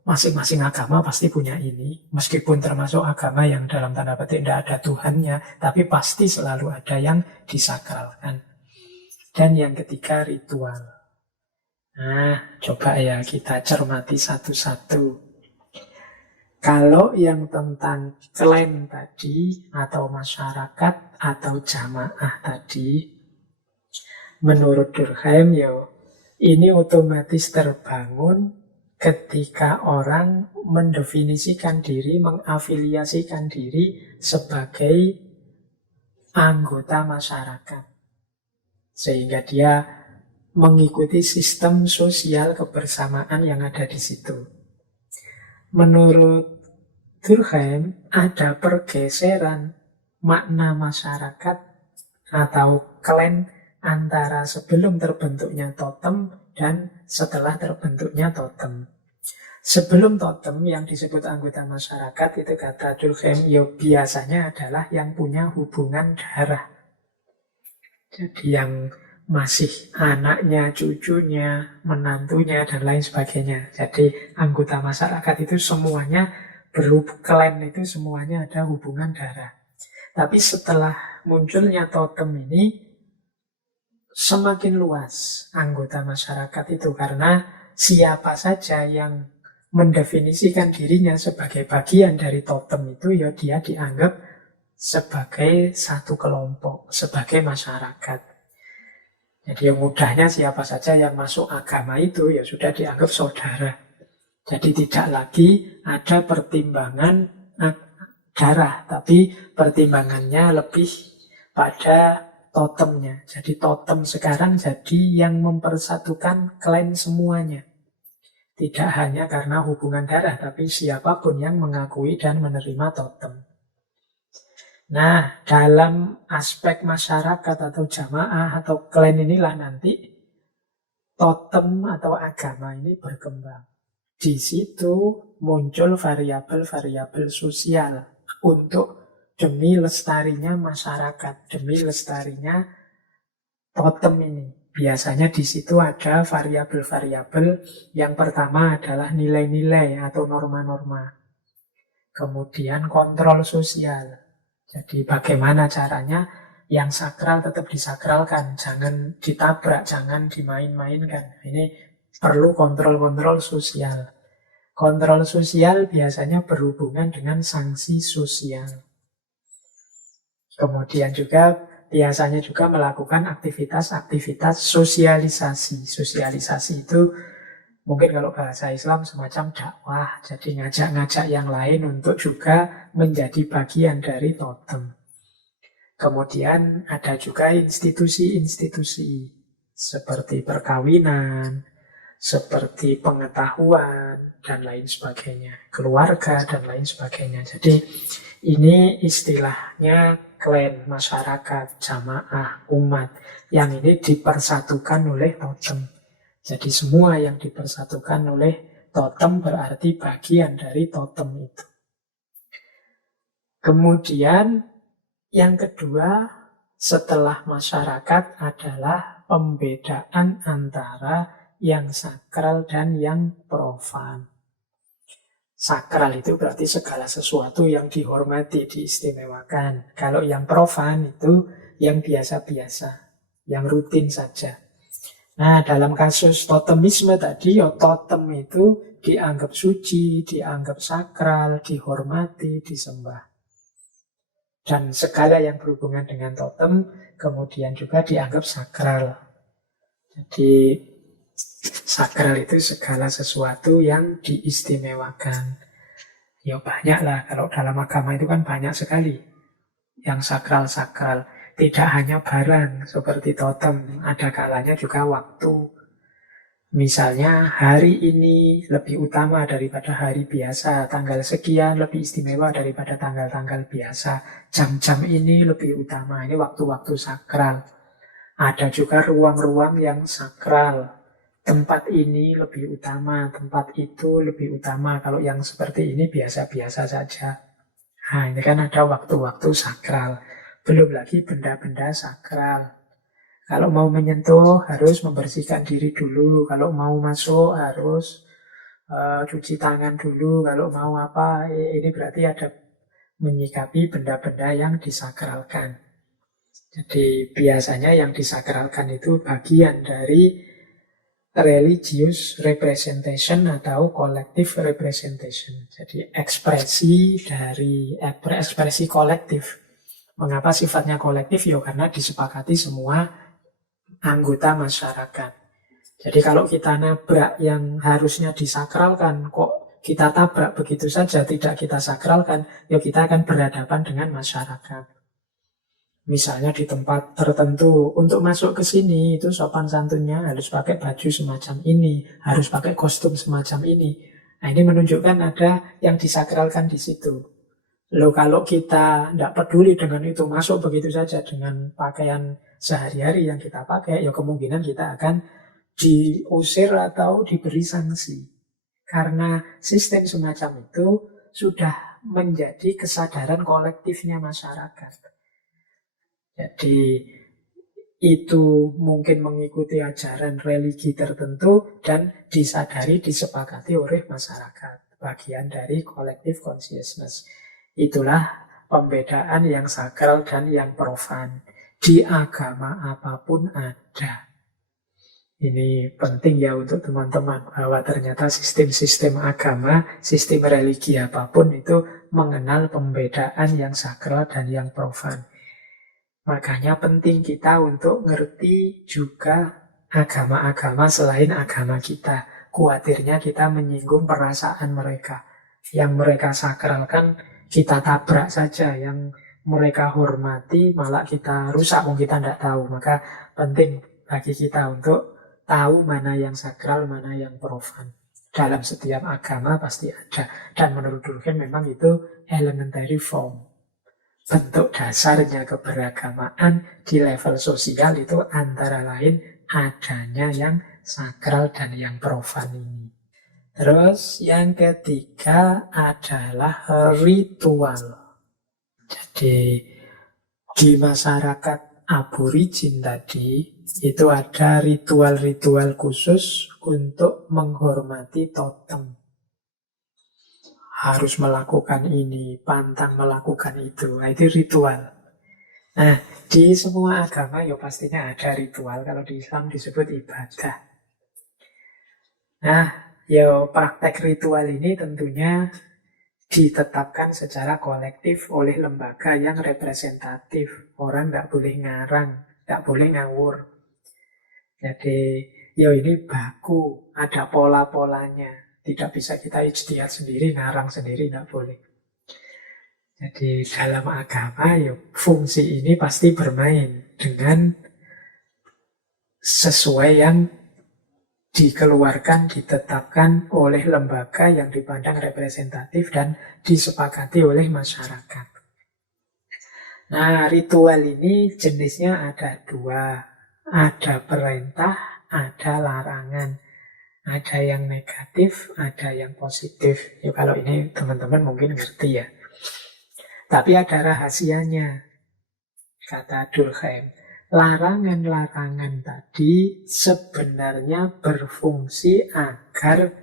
Masing-masing agama pasti punya ini. Meskipun termasuk agama yang dalam tanda petik tidak ada Tuhannya, tapi pasti selalu ada yang disakralkan. Dan yang ketiga, ritual. Nah, coba ya kita cermati satu-satu. Kalau yang tentang klan tadi, atau masyarakat, atau jamaah tadi, menurut Durkheim, ini otomatis terbangun ketika orang mendefinisikan diri, mengafiliasikan diri sebagai anggota masyarakat. Sehingga dia mengikuti sistem sosial kebersamaan yang ada di situ. Menurut Durkheim, ada pergeseran makna masyarakat atau klan antara sebelum terbentuknya totem dan setelah terbentuknya totem. Sebelum totem yang disebut anggota masyarakat itu kata Durkheim biasanya adalah yang punya hubungan darah. Jadi yang masih anaknya, cucunya, menantunya, dan lain sebagainya. Jadi anggota masyarakat itu semuanya klan itu semuanya ada hubungan darah. Tapi setelah munculnya totem ini, semakin luas anggota masyarakat itu karena siapa saja yang mendefinisikan dirinya sebagai bagian dari totem itu dia dianggap sebagai satu kelompok, sebagai masyarakat. Jadi yang mudahnya siapa saja yang masuk agama itu sudah dianggap saudara. Jadi tidak lagi ada pertimbangan darah, tapi pertimbangannya lebih pada totemnya. Jadi totem sekarang jadi yang mempersatukan klan semuanya. Tidak hanya karena hubungan darah, tapi siapapun yang mengakui dan menerima totem. Nah, dalam aspek masyarakat atau jamaah atau klan inilah nanti totem atau agama ini berkembang. Di situ muncul variabel-variabel sosial untuk demi lestarinya masyarakat, demi lestarinya totem ini. Biasanya di situ ada variabel-variabel. Yang pertama adalah nilai-nilai atau norma-norma. Kemudian kontrol sosial. Jadi bagaimana caranya yang sakral tetap disakralkan, jangan ditabrak, jangan dimain-mainkan. Ini perlu kontrol-kontrol sosial. Kontrol sosial biasanya berhubungan dengan sanksi sosial. Kemudian juga biasanya juga melakukan aktivitas-aktivitas sosialisasi. Sosialisasi itu mungkin kalau bahasa Islam semacam dakwah, jadi ngajak-ngajak yang lain untuk juga menjadi bagian dari totem. Kemudian ada juga institusi-institusi seperti perkawinan, seperti pengetahuan, dan lain sebagainya, keluarga, dan lain sebagainya. Jadi ini istilahnya klan, masyarakat, jamaah, umat, yang ini dipersatukan oleh totem. Jadi semua yang dipersatukan oleh totem berarti bagian dari totem itu. Kemudian yang kedua setelah masyarakat adalah pembedaan antara yang sakral dan yang profan. Sakral itu berarti segala sesuatu yang dihormati, diistimewakan. Kalau yang profan itu yang biasa-biasa, yang rutin saja. Nah, dalam kasus totemisme tadi, ya totem itu dianggap suci, dianggap sakral, dihormati, disembah. Dan segala yang berhubungan dengan totem kemudian juga dianggap sakral. Jadi sakral itu segala sesuatu yang diistimewakan. Ya banyak lah, kalau dalam agama itu kan banyak sekali yang sakral-sakral. Tidak hanya barang seperti totem, ada kalanya juga waktu. Misalnya hari ini lebih utama daripada hari biasa, tanggal sekian lebih istimewa daripada tanggal-tanggal biasa, jam-jam ini lebih utama, ini waktu-waktu sakral. Ada juga ruang-ruang yang sakral, tempat ini lebih utama, tempat itu lebih utama, kalau yang seperti ini biasa-biasa saja. Nah ini kan ada waktu-waktu sakral, belum lagi benda-benda sakral. Kalau mau menyentuh harus membersihkan diri dulu. Kalau mau masuk harus cuci tangan dulu. Kalau mau apa, ini berarti ada menyikapi benda-benda yang disakralkan. Jadi biasanya yang disakralkan itu bagian dari religious representation atau collective representation. Jadi ekspresi kolektif. Mengapa sifatnya kolektif? Ya karena disepakati semua anggota masyarakat. Jadi kalau kita nabrak yang harusnya disakralkan, kok kita tabrak begitu saja, tidak kita sakralkan, ya kita akan berhadapan dengan masyarakat. Misalnya di tempat tertentu, untuk masuk ke sini itu sopan santunnya harus pakai baju semacam ini, harus pakai kostum semacam ini. Nah ini menunjukkan ada yang disakralkan di situ. Loh kalau kita tidak peduli dengan itu, masuk begitu saja dengan pakaian sehari-hari yang kita pakai, ya kemungkinan kita akan diusir atau diberi sanksi. Karena sistem semacam itu sudah menjadi kesadaran kolektifnya masyarakat. Jadi itu mungkin mengikuti ajaran religi tertentu dan disadari, disepakati oleh masyarakat. Bagian dari collective consciousness. Itulah pembedaan yang sakral dan yang profan. Di agama apapun ada. Ini penting ya untuk teman-teman, bahwa ternyata sistem-sistem agama, sistem religi apapun itu mengenal pembedaan yang sakral dan yang profan. Makanya penting kita untuk ngerti juga agama-agama selain agama kita. Khawatirnya kita menyinggung perasaan mereka. Yang mereka sakralkan kita tabrak saja, yang mereka hormati malah kita rusak, kita tidak tahu. Maka penting bagi kita untuk tahu mana yang sakral, mana yang profan. Dalam setiap agama pasti ada. Dan menurut Durkheim memang itu elementary form. Bentuk dasarnya keberagamaan di level sosial itu antara lain adanya yang sakral dan yang profan ini. Terus yang ketiga adalah ritual. Jadi di masyarakat aborigin tadi itu ada ritual-ritual khusus untuk menghormati totem. Harus melakukan ini, pantang melakukan itu. Nah, itu ritual. Nah, di semua agama ya pastinya ada ritual. Kalau di Islam disebut ibadah. Nah, ya praktek ritual ini tentunya ditetapkan secara kolektif oleh lembaga yang representatif. Orang tidak boleh ngarang, tidak boleh ngawur. Jadi, ya ini baku, ada pola-polanya. Tidak bisa kita ijtihad sendiri, ngarang sendiri, tidak boleh. Jadi dalam agama, ya fungsi ini pasti bermain dengan sesuai yang dikeluarkan, ditetapkan oleh lembaga yang dipandang representatif dan disepakati oleh masyarakat. Nah, ritual ini jenisnya ada dua. Ada perintah, ada larangan. Ada yang negatif, ada yang positif. Ya kalau ini teman-teman mungkin ngerti ya. Tapi ada rahasianya, kata Durkheim. Larangan-larangan tadi sebenarnya berfungsi agar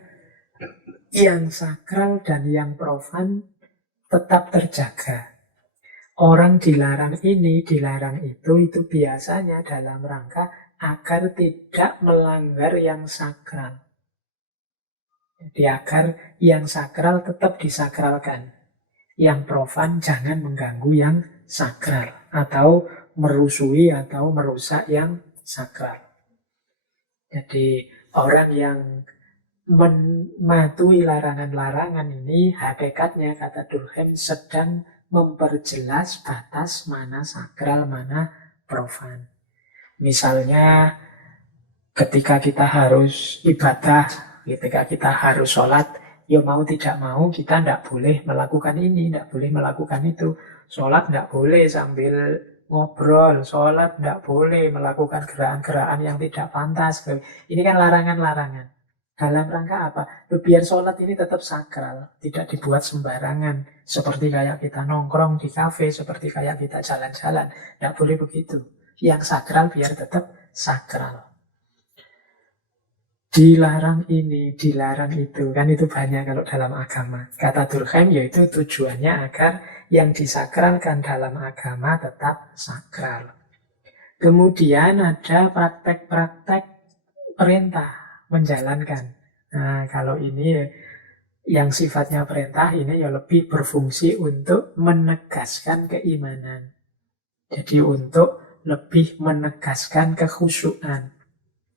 yang sakral dan yang profan tetap terjaga. Orang dilarang ini, dilarang itu biasanya dalam rangka agar tidak melanggar yang sakral. Jadi agar yang sakral tetap disakralkan. Yang profan jangan mengganggu yang sakral. Atau merusui atau merusak yang sakral. Jadi orang yang mematuhi larangan-larangan ini hakikatnya kata Durkheim sedang memperjelas batas mana sakral, mana profan. Misalnya ketika kita harus ibadah, ketika kita harus sholat, ya mau tidak mau kita tidak boleh melakukan ini, tidak boleh melakukan itu. Sholat tidak boleh sambil ngobrol, sholat tidak boleh melakukan gerakan-gerakan yang tidak pantas. Ini kan larangan-larangan. Dalam rangka apa? Biar sholat ini tetap sakral, tidak dibuat sembarangan. Seperti kayak kita nongkrong di kafe, seperti kayak kita jalan-jalan. Tidak boleh begitu. Yang sakral biar tetap sakral. Dilarang ini, dilarang itu. Kan itu banyak kalau dalam agama. Kata Durkheim yaitu tujuannya agar yang disakralkan dalam agama tetap sakral. Kemudian ada praktek-praktek perintah menjalankan. Nah, kalau ini yang sifatnya perintah ini ya lebih berfungsi untuk menegaskan keimanan. Jadi untuk lebih menegaskan kekhusyuan.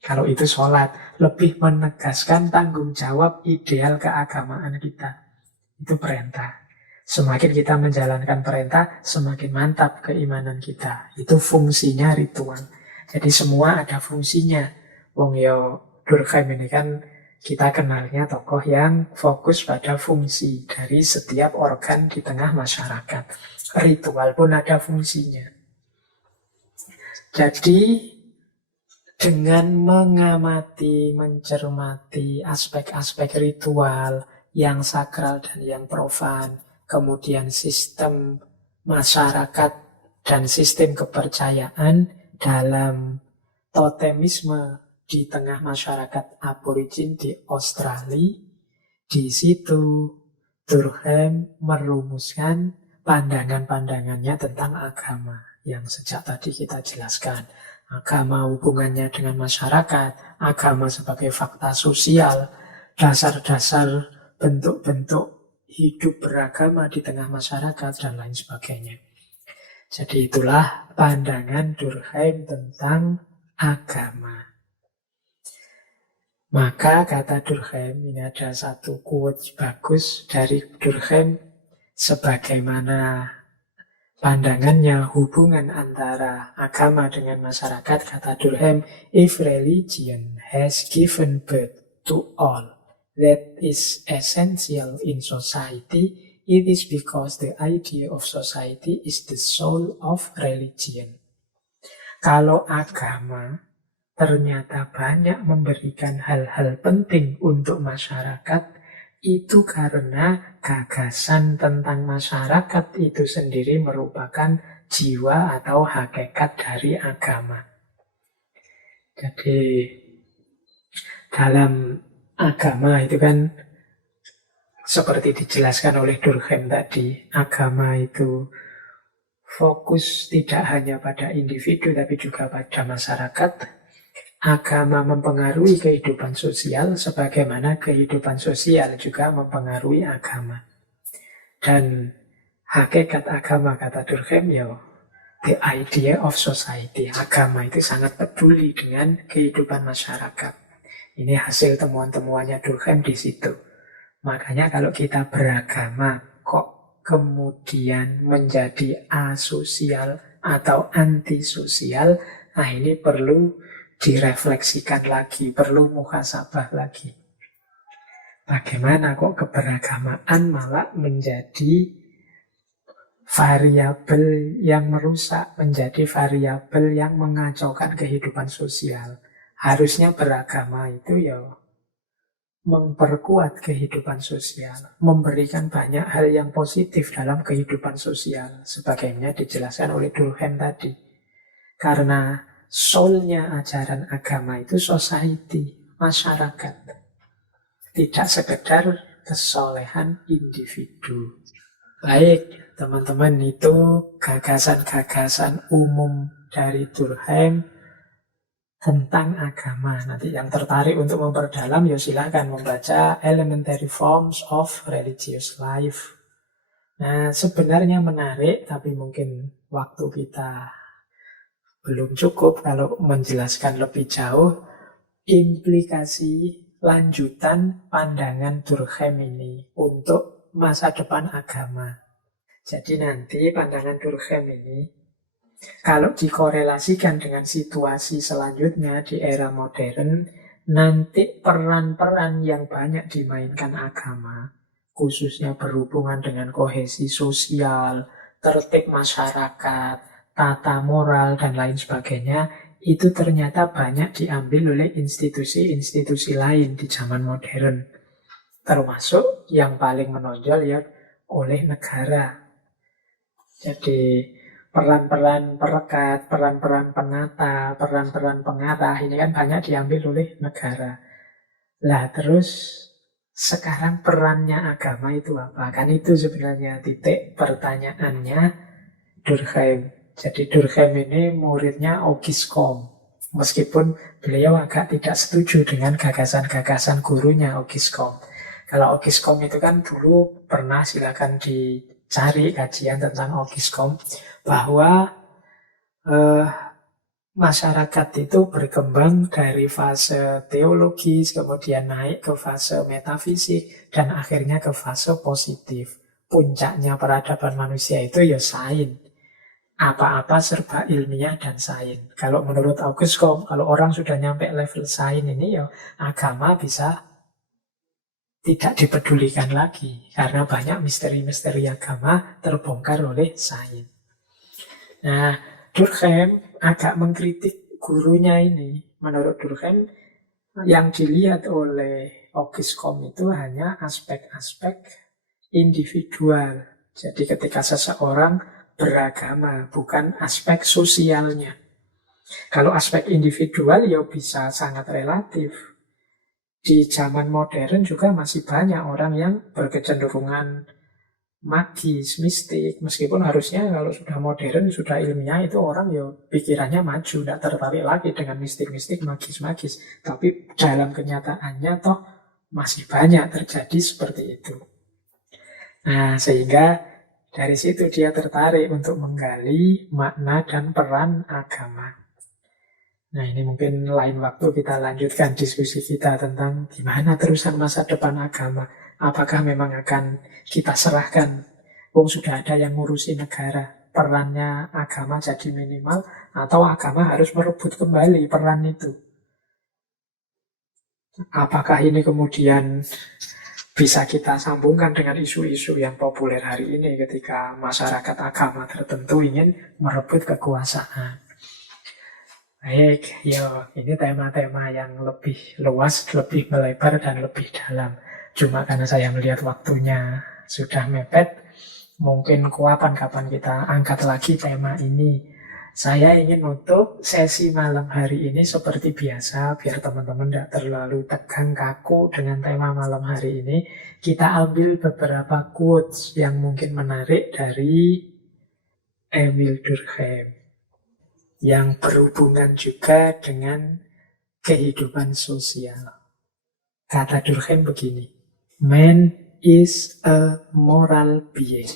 Kalau itu sholat, lebih menegaskan tanggung jawab ideal keagamaan kita. Itu perintah. Semakin kita menjalankan perintah, semakin mantap keimanan kita. Itu fungsinya ritual. Jadi semua ada fungsinya. Wong yo Durkheim ini kan kita kenalnya tokoh yang fokus pada fungsi dari setiap organ di tengah masyarakat. Ritual pun ada fungsinya. Jadi dengan mengamati, mencermati aspek-aspek ritual yang sakral dan yang profan, kemudian sistem masyarakat dan sistem kepercayaan dalam totemisme di tengah masyarakat aborigin di Australia, di situ Durkheim merumuskan pandangan-pandangannya tentang agama yang sejak tadi kita jelaskan. Agama hubungannya dengan masyarakat, agama sebagai fakta sosial, dasar-dasar bentuk-bentuk hidup beragama di tengah masyarakat, dan lain sebagainya. Jadi itulah pandangan Durkheim tentang agama. Maka kata Durkheim, ini ada satu quote bagus dari Durkheim sebagaimana pandangannya hubungan antara agama dengan masyarakat. Kata Durkheim, if religion has given birth to all that is essential in society, it is because the idea of society is the soul of religion. Kalau agama ternyata banyak memberikan hal-hal penting untuk masyarakat, itu karena gagasan tentang masyarakat itu sendiri merupakan jiwa atau hakikat dari agama. Jadi dalam agama itu kan seperti dijelaskan oleh Durkheim tadi, agama itu fokus tidak hanya pada individu tapi juga pada masyarakat. Agama mempengaruhi kehidupan sosial sebagaimana kehidupan sosial juga mempengaruhi agama. Dan hakikat agama kata Durkheim ya the idea of society. Agama itu sangat peduli dengan kehidupan masyarakat. Ini hasil temuan-temuannya Durkheim di situ. Makanya kalau kita beragama kok kemudian menjadi asosial atau antisosial, nah ini perlu direfleksikan lagi, perlu muhasabah lagi. Bagaimana kok keberagamaan malah menjadi variabel yang merusak, menjadi variabel yang mengacaukan kehidupan sosial. Harusnya beragama itu ya memperkuat kehidupan sosial, memberikan banyak hal yang positif dalam kehidupan sosial, sebagaimana dijelaskan oleh Durkheim tadi. Karena soulnya ajaran agama itu society, masyarakat. Tidak sekedar kesolehan individu. Baik, teman-teman, itu gagasan-gagasan umum dari Durkheim tentang agama. Nanti yang tertarik untuk memperdalam, ya silahkan membaca Elementary Forms of Religious Life. Nah, sebenarnya menarik, tapi mungkin waktu kita belum cukup kalau menjelaskan lebih jauh implikasi lanjutan pandangan Durkheim ini untuk masa depan agama. Jadi nanti pandangan Durkheim ini kalau dikorelasikan dengan situasi selanjutnya di era modern, nanti peran-peran yang banyak dimainkan agama, khususnya berhubungan dengan kohesi sosial, tertib masyarakat, tata moral, dan lain sebagainya, itu ternyata banyak diambil oleh institusi-institusi lain di zaman modern. Termasuk yang paling menonjol ya oleh negara. Jadi peran-peran perekat, peran-peran penata, peran-peran pengarah ini kan banyak diambil oleh negara. Lah terus sekarang perannya agama itu apa? Kan itu sebenarnya titik pertanyaannya Durkheim. Jadi Durkheim ini muridnya Auguste Comte. Meskipun beliau agak tidak setuju dengan gagasan-gagasan gurunya Auguste Comte. Kalau Auguste Comte itu kan dulu pernah, silakan dicari kajian tentang Auguste Comte, bahwa masyarakat itu berkembang dari fase teologis, kemudian naik ke fase metafisik, dan akhirnya ke fase positif. Puncaknya peradaban manusia itu ya sains. Apa-apa serba ilmiah dan sains. Kalau menurut Auguste Comte, kalau orang sudah nyampe level sains ini, ya agama bisa tidak dipedulikan lagi. Karena banyak misteri-misteri agama terbongkar oleh sains. Nah, Durkheim agak mengkritik gurunya ini. Menurut Durkheim, yang dilihat oleh Auguste Comte itu hanya aspek-aspek individual. Jadi ketika seseorang beragama, bukan aspek sosialnya. Kalau aspek individual ya bisa sangat relatif. Di zaman modern juga masih banyak orang yang berkecenderungan magis, mistik. Meskipun harusnya kalau sudah modern, sudah ilmiah, itu orang ya pikirannya maju, tidak tertarik lagi dengan mistik-mistik, magis-magis. Tapi dalam kenyataannya toh masih banyak terjadi seperti itu. Nah, sehingga dari situ dia tertarik untuk menggali makna dan peran agama. Nah, ini mungkin lain waktu kita lanjutkan diskusi kita tentang gimana terusan masa depan agama. Apakah memang akan kita serahkan, sudah ada yang ngurusi negara, perannya agama jadi minimal, atau agama harus merebut kembali peran itu. Apakah ini kemudian bisa kita sambungkan dengan isu-isu yang populer hari ini ketika masyarakat agama tertentu ingin merebut kekuasaan. Baik, ini tema-tema yang lebih luas, lebih melebar, dan lebih dalam. Cuma karena saya melihat waktunya sudah mepet, mungkin kapan-kapan kita angkat lagi tema ini. Saya ingin nutup sesi malam hari ini seperti biasa, biar teman-teman tidak terlalu tegang kaku dengan tema malam hari ini. Kita ambil beberapa quotes yang mungkin menarik dari Emile Durkheim, yang berhubungan juga dengan kehidupan sosial. Kata Durkheim begini, "Man is a moral being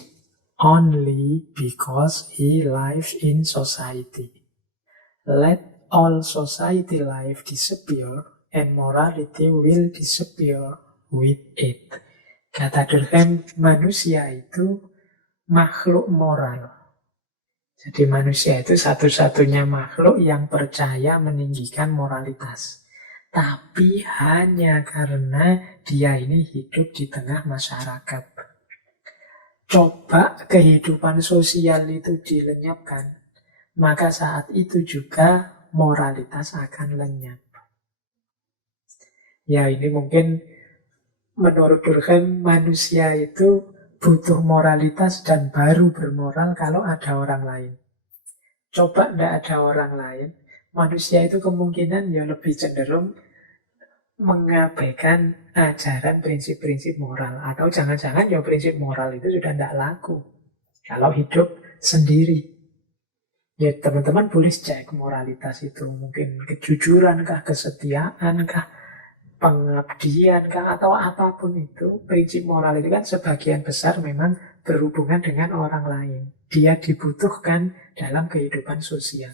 only because he lives in society. Let all society life disappear and morality will disappear with it." Kata Durkheim, manusia itu makhluk moral. Jadi manusia itu satu-satunya makhluk yang percaya meninggikan moralitas. Tapi hanya karena dia ini hidup di tengah masyarakat. Coba kehidupan sosial itu dilenyapkan, maka saat itu juga moralitas akan lenyap. Ya, ini mungkin menurut Durkheim manusia itu butuh moralitas dan baru bermoral kalau ada orang lain. Coba tidak ada orang lain, manusia itu kemungkinan ya lebih cenderung mengabaikan ajaran prinsip-prinsip moral. Atau jangan-jangan ya prinsip moral itu sudah tidak laku kalau hidup sendiri. Ya teman-teman boleh cek moralitas itu. Mungkin kejujuran kah, kesetiaan kah, pengabdian kah, atau apapun itu. Prinsip moral itu kan sebagian besar memang berhubungan dengan orang lain. Dia dibutuhkan dalam kehidupan sosial.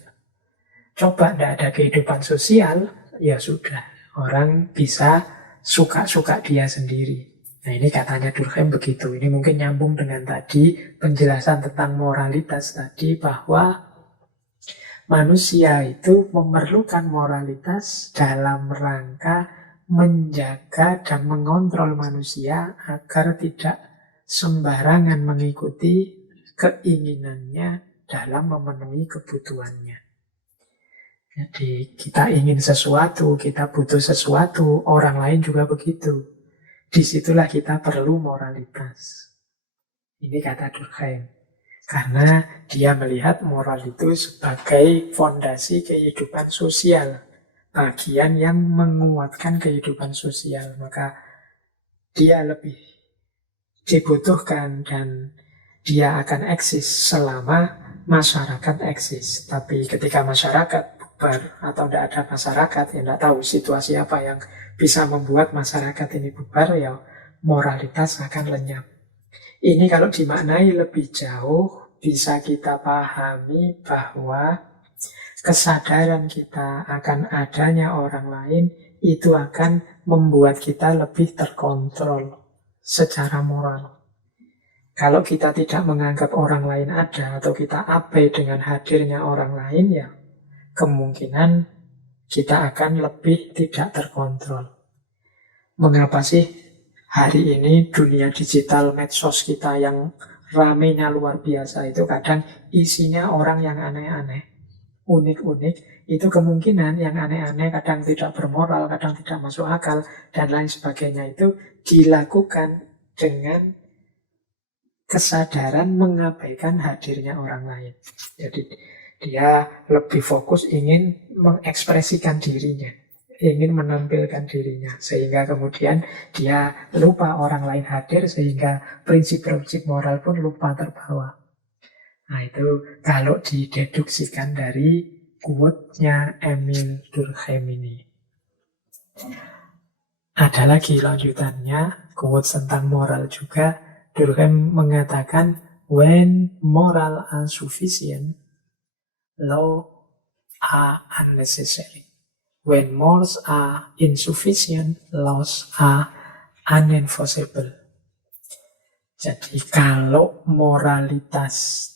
Coba tidak ada kehidupan sosial, ya sudah. Orang bisa suka-suka dia sendiri. Nah ini katanya Durkheim begitu. Ini mungkin nyambung dengan tadi penjelasan tentang moralitas tadi, bahwa manusia itu memerlukan moralitas dalam rangka menjaga dan mengontrol manusia agar tidak sembarangan mengikuti keinginannya dalam memenuhi kebutuhannya. Jadi kita ingin sesuatu, kita butuh sesuatu, orang lain juga begitu. Disitulah kita perlu moralitas. Ini kata Durkheim. Karena dia melihat moral itu sebagai fondasi kehidupan sosial. Bagian yang menguatkan kehidupan sosial. Maka dia lebih dibutuhkan dan dia akan eksis selama masyarakat eksis. Tapi ketika masyarakat bubar atau tidak ada masyarakat, ya tidak tahu situasi apa yang bisa membuat masyarakat ini bubar, ya moralitas akan lenyap. Ini kalau dimaknai lebih jauh, bisa kita pahami bahwa kesadaran kita akan adanya orang lain itu akan membuat kita lebih terkontrol secara moral. Kalau kita tidak menganggap orang lain ada atau kita abai dengan hadirnya orang lain, ya kemungkinan kita akan lebih tidak terkontrol. Mengapa sih hari ini dunia digital medsos kita yang ramenya luar biasa itu kadang isinya orang yang aneh-aneh, unik-unik. Itu kemungkinan yang aneh-aneh, kadang tidak bermoral, kadang tidak masuk akal, dan lain sebagainya itu dilakukan dengan kesadaran mengabaikan hadirnya orang lain. Jadi dia lebih fokus ingin mengekspresikan dirinya, ingin menampilkan dirinya, sehingga kemudian dia lupa orang lain hadir, sehingga prinsip-prinsip moral pun lupa terbawa. Nah itu kalau dideduksikan dari quote-nya Emil Durkheim ini. Ada lagi lanjutannya, quote tentang moral juga. Durkheim mengatakan, when moral are sufficient, law are unnecessary. When morals are insufficient, laws are unenforceable. Jadi kalau moralitas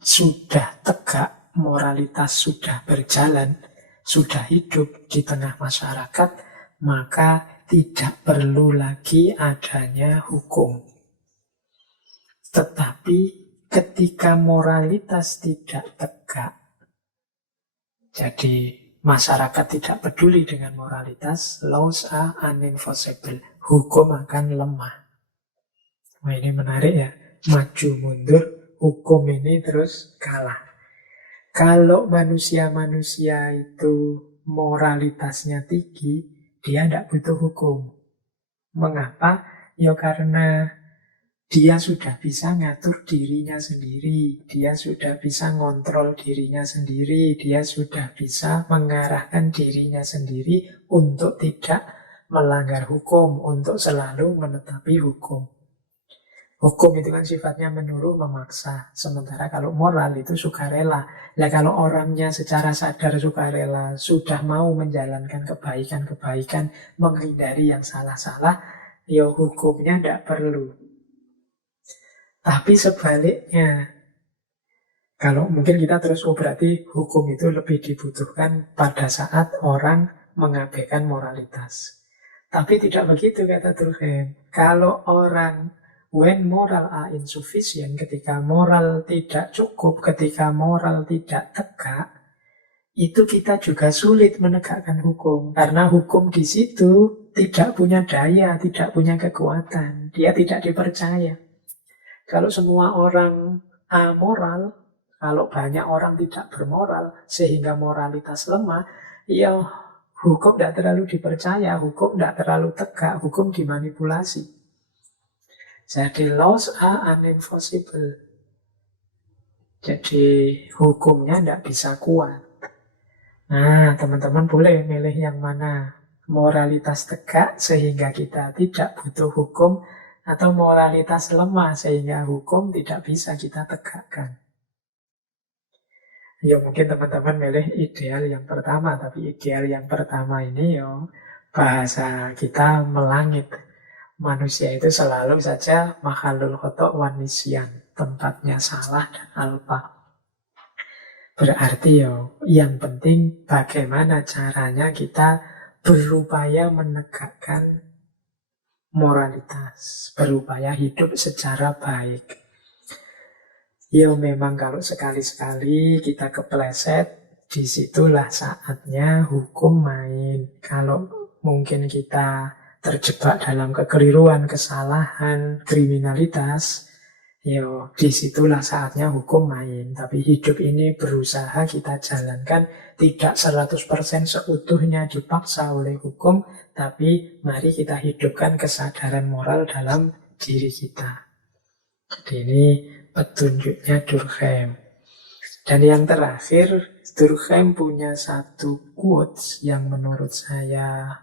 sudah tegak, moralitas sudah berjalan, sudah hidup di tengah masyarakat, maka tidak perlu lagi adanya hukum. Tetapi ketika moralitas tidak tegak, jadi masyarakat tidak peduli dengan moralitas, laws are unenforceable. Hukum akan lemah. Wah ini menarik ya. Maju mundur, hukum ini terus kalah. Kalau manusia-manusia itu moralitasnya tinggi, dia tidak butuh hukum. Mengapa? Ya karena dia sudah bisa ngatur dirinya sendiri, dia sudah bisa ngontrol dirinya sendiri, dia sudah bisa mengarahkan dirinya sendiri untuk tidak melanggar hukum, untuk selalu menetapi hukum. Hukum itu kan sifatnya menyuruh, memaksa. Sementara kalau moral itu sukarela. Nah kalau orangnya secara sadar sukarela, sudah mau menjalankan kebaikan-kebaikan, menghindari yang salah-salah, ya hukumnya tidak perlu. Tapi sebaliknya, kalau mungkin kita terus, berarti hukum itu lebih dibutuhkan pada saat orang mengabaikan moralitas. Tapi tidak begitu kata Durkheim. Kalau orang, when moral are insufficient, ketika moral tidak cukup, ketika moral tidak tegak, itu kita juga sulit menegakkan hukum. Karena hukum di situ tidak punya daya, tidak punya kekuatan. Dia tidak dipercaya. Kalau semua orang amoral, kalau banyak orang tidak bermoral, sehingga moralitas lemah, ya hukum tidak terlalu dipercaya, hukum tidak terlalu tegak, hukum dimanipulasi. Jadi laws are unenforceable. Jadi hukumnya tidak bisa kuat. Nah, teman-teman boleh milih yang mana. Moralitas tegak sehingga kita tidak butuh hukum, atau moralitas lemah sehingga hukum tidak bisa kita tegakkan. Ya mungkin teman-teman milih ideal yang pertama, tapi ideal yang pertama ini bahasa kita melangit. Manusia itu selalu saja makhluk khotok wan nisyan, tempatnya salah dan alpa. Berarti yang penting bagaimana caranya kita berupaya menegakkan moralitas, berupaya hidup secara baik. Memang kalau sekali-sekali kita kepleset, disitulah saatnya hukum main. Kalau mungkin kita terjebak dalam kekeliruan, kesalahan, kriminalitas, disitulah saatnya hukum main. Tapi hidup ini berusaha kita jalankan, tidak 100% seutuhnya dipaksa oleh hukum, tapi mari kita hidupkan kesadaran moral dalam diri kita. Jadi ini petunjuknya Durkheim. Dan yang terakhir, Durkheim punya satu quotes yang menurut saya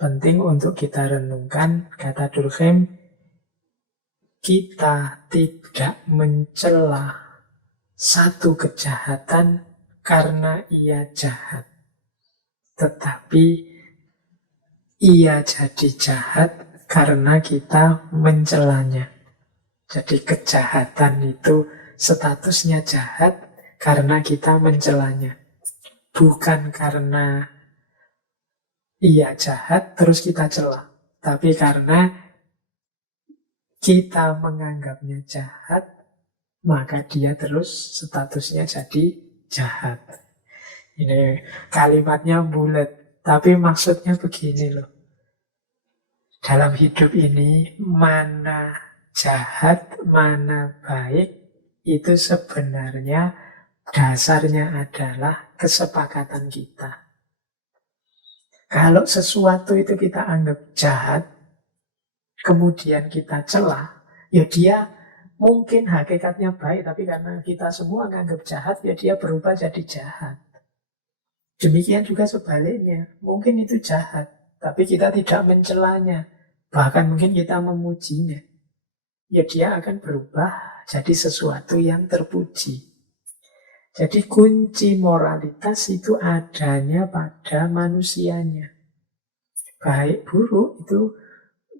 penting untuk kita renungkan. Kata Durkheim, kita tidak mencela satu kejahatan karena ia jahat, tetapi ia jadi jahat karena kita mencelanya. Jadi kejahatan itu statusnya jahat karena kita mencelanya. Bukan karena ia jahat terus kita cela. Tapi karena kita menganggapnya jahat, maka dia terus statusnya jadi jahat. Ini kalimatnya bulat, tapi maksudnya begini loh. Dalam hidup ini, mana jahat, mana baik, itu sebenarnya dasarnya adalah kesepakatan kita. Kalau sesuatu itu kita anggap jahat, kemudian kita celah, dia mungkin hakikatnya baik, tapi karena kita semua anggap jahat, dia berubah jadi jahat. Demikian juga sebaliknya, mungkin itu jahat, tapi kita tidak mencelanya, bahkan mungkin kita memujinya. Dia akan berubah jadi sesuatu yang terpuji. Jadi kunci moralitas itu adanya pada manusianya. Baik buruk itu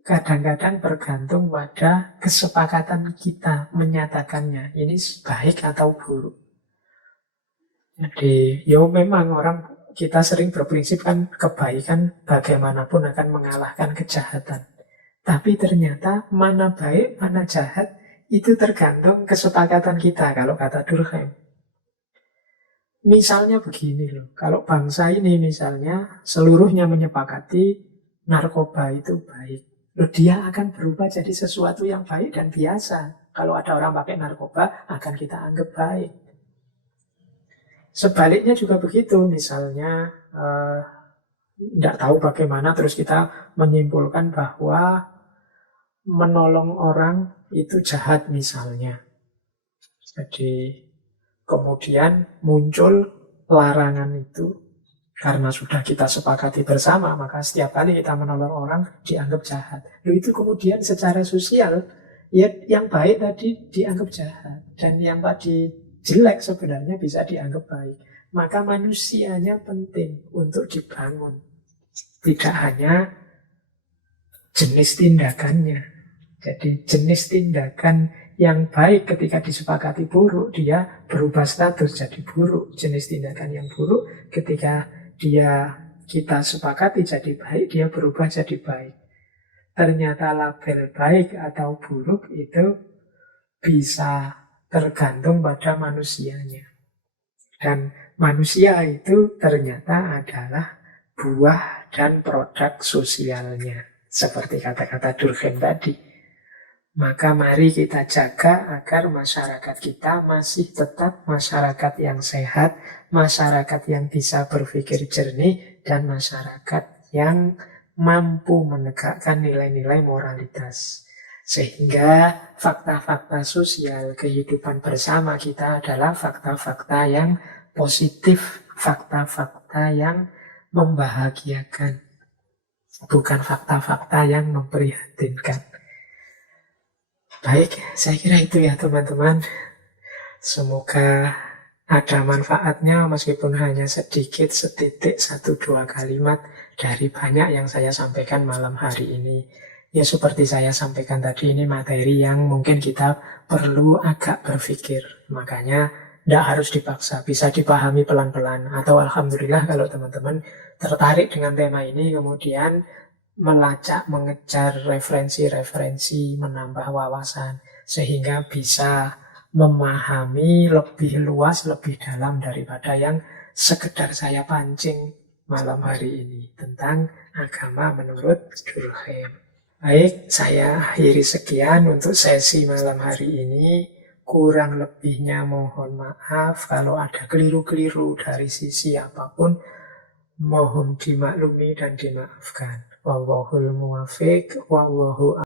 kadang-kadang bergantung pada kesepakatan kita menyatakannya. Ini baik atau buruk. Jadi memang kita sering berprinsip kan kebaikan bagaimanapun akan mengalahkan kejahatan. Tapi ternyata mana baik, mana jahat, itu tergantung kesepakatan kita, kalau kata Durkheim. Misalnya begini loh, kalau bangsa ini misalnya seluruhnya menyepakati narkoba itu baik, dia akan berubah jadi sesuatu yang baik dan biasa. Kalau ada orang pakai narkoba, akan kita anggap baik. Sebaliknya juga begitu, misalnya tidak tahu bagaimana, terus kita menyimpulkan bahwa menolong orang itu jahat misalnya. Jadi kemudian muncul larangan itu karena sudah kita sepakati bersama, maka setiap kali kita menolong orang dianggap jahat. Itu kemudian secara sosial, yang baik tadi dianggap jahat, dan yang tadi jelek sebenarnya bisa dianggap baik. Maka manusianya penting untuk dibangun, tidak hanya jenis tindakannya. Jadi jenis tindakan yang baik ketika disepakati buruk, dia berubah status jadi buruk. Jenis tindakan yang buruk ketika kita sepakati jadi baik, dia berubah jadi baik. Ternyata label baik atau buruk itu bisa tergantung pada manusianya. Dan manusia itu ternyata adalah buah dan produk sosialnya. Seperti kata-kata Durkheim tadi. Maka mari kita jaga agar masyarakat kita masih tetap masyarakat yang sehat, masyarakat yang bisa berpikir jernih, dan masyarakat yang mampu menegakkan nilai-nilai moralitas. Sehingga fakta-fakta sosial kehidupan bersama kita adalah fakta-fakta yang positif, fakta-fakta yang membahagiakan, bukan fakta-fakta yang memprihatinkan. Baik, saya kira itu ya teman-teman. Semoga ada manfaatnya meskipun hanya sedikit, setitik, 1-2 kalimat dari banyak yang saya sampaikan malam hari ini. Ya seperti saya sampaikan tadi, ini materi yang mungkin kita perlu agak berpikir. Makanya tidak harus dipaksa, bisa dipahami pelan-pelan. Atau alhamdulillah kalau teman-teman tertarik dengan tema ini, kemudian melacak, mengejar referensi-referensi, menambah wawasan, sehingga bisa memahami lebih luas, lebih dalam daripada yang sekedar saya pancing malam hari ini tentang agama menurut Durkheim. Baik, saya akhiri sekian untuk sesi malam hari ini. Kurang lebihnya mohon maaf kalau ada keliru-keliru dari sisi apapun. Mohon dimaklumi dan dimaafkan. Wallahul muwafiq, wallahu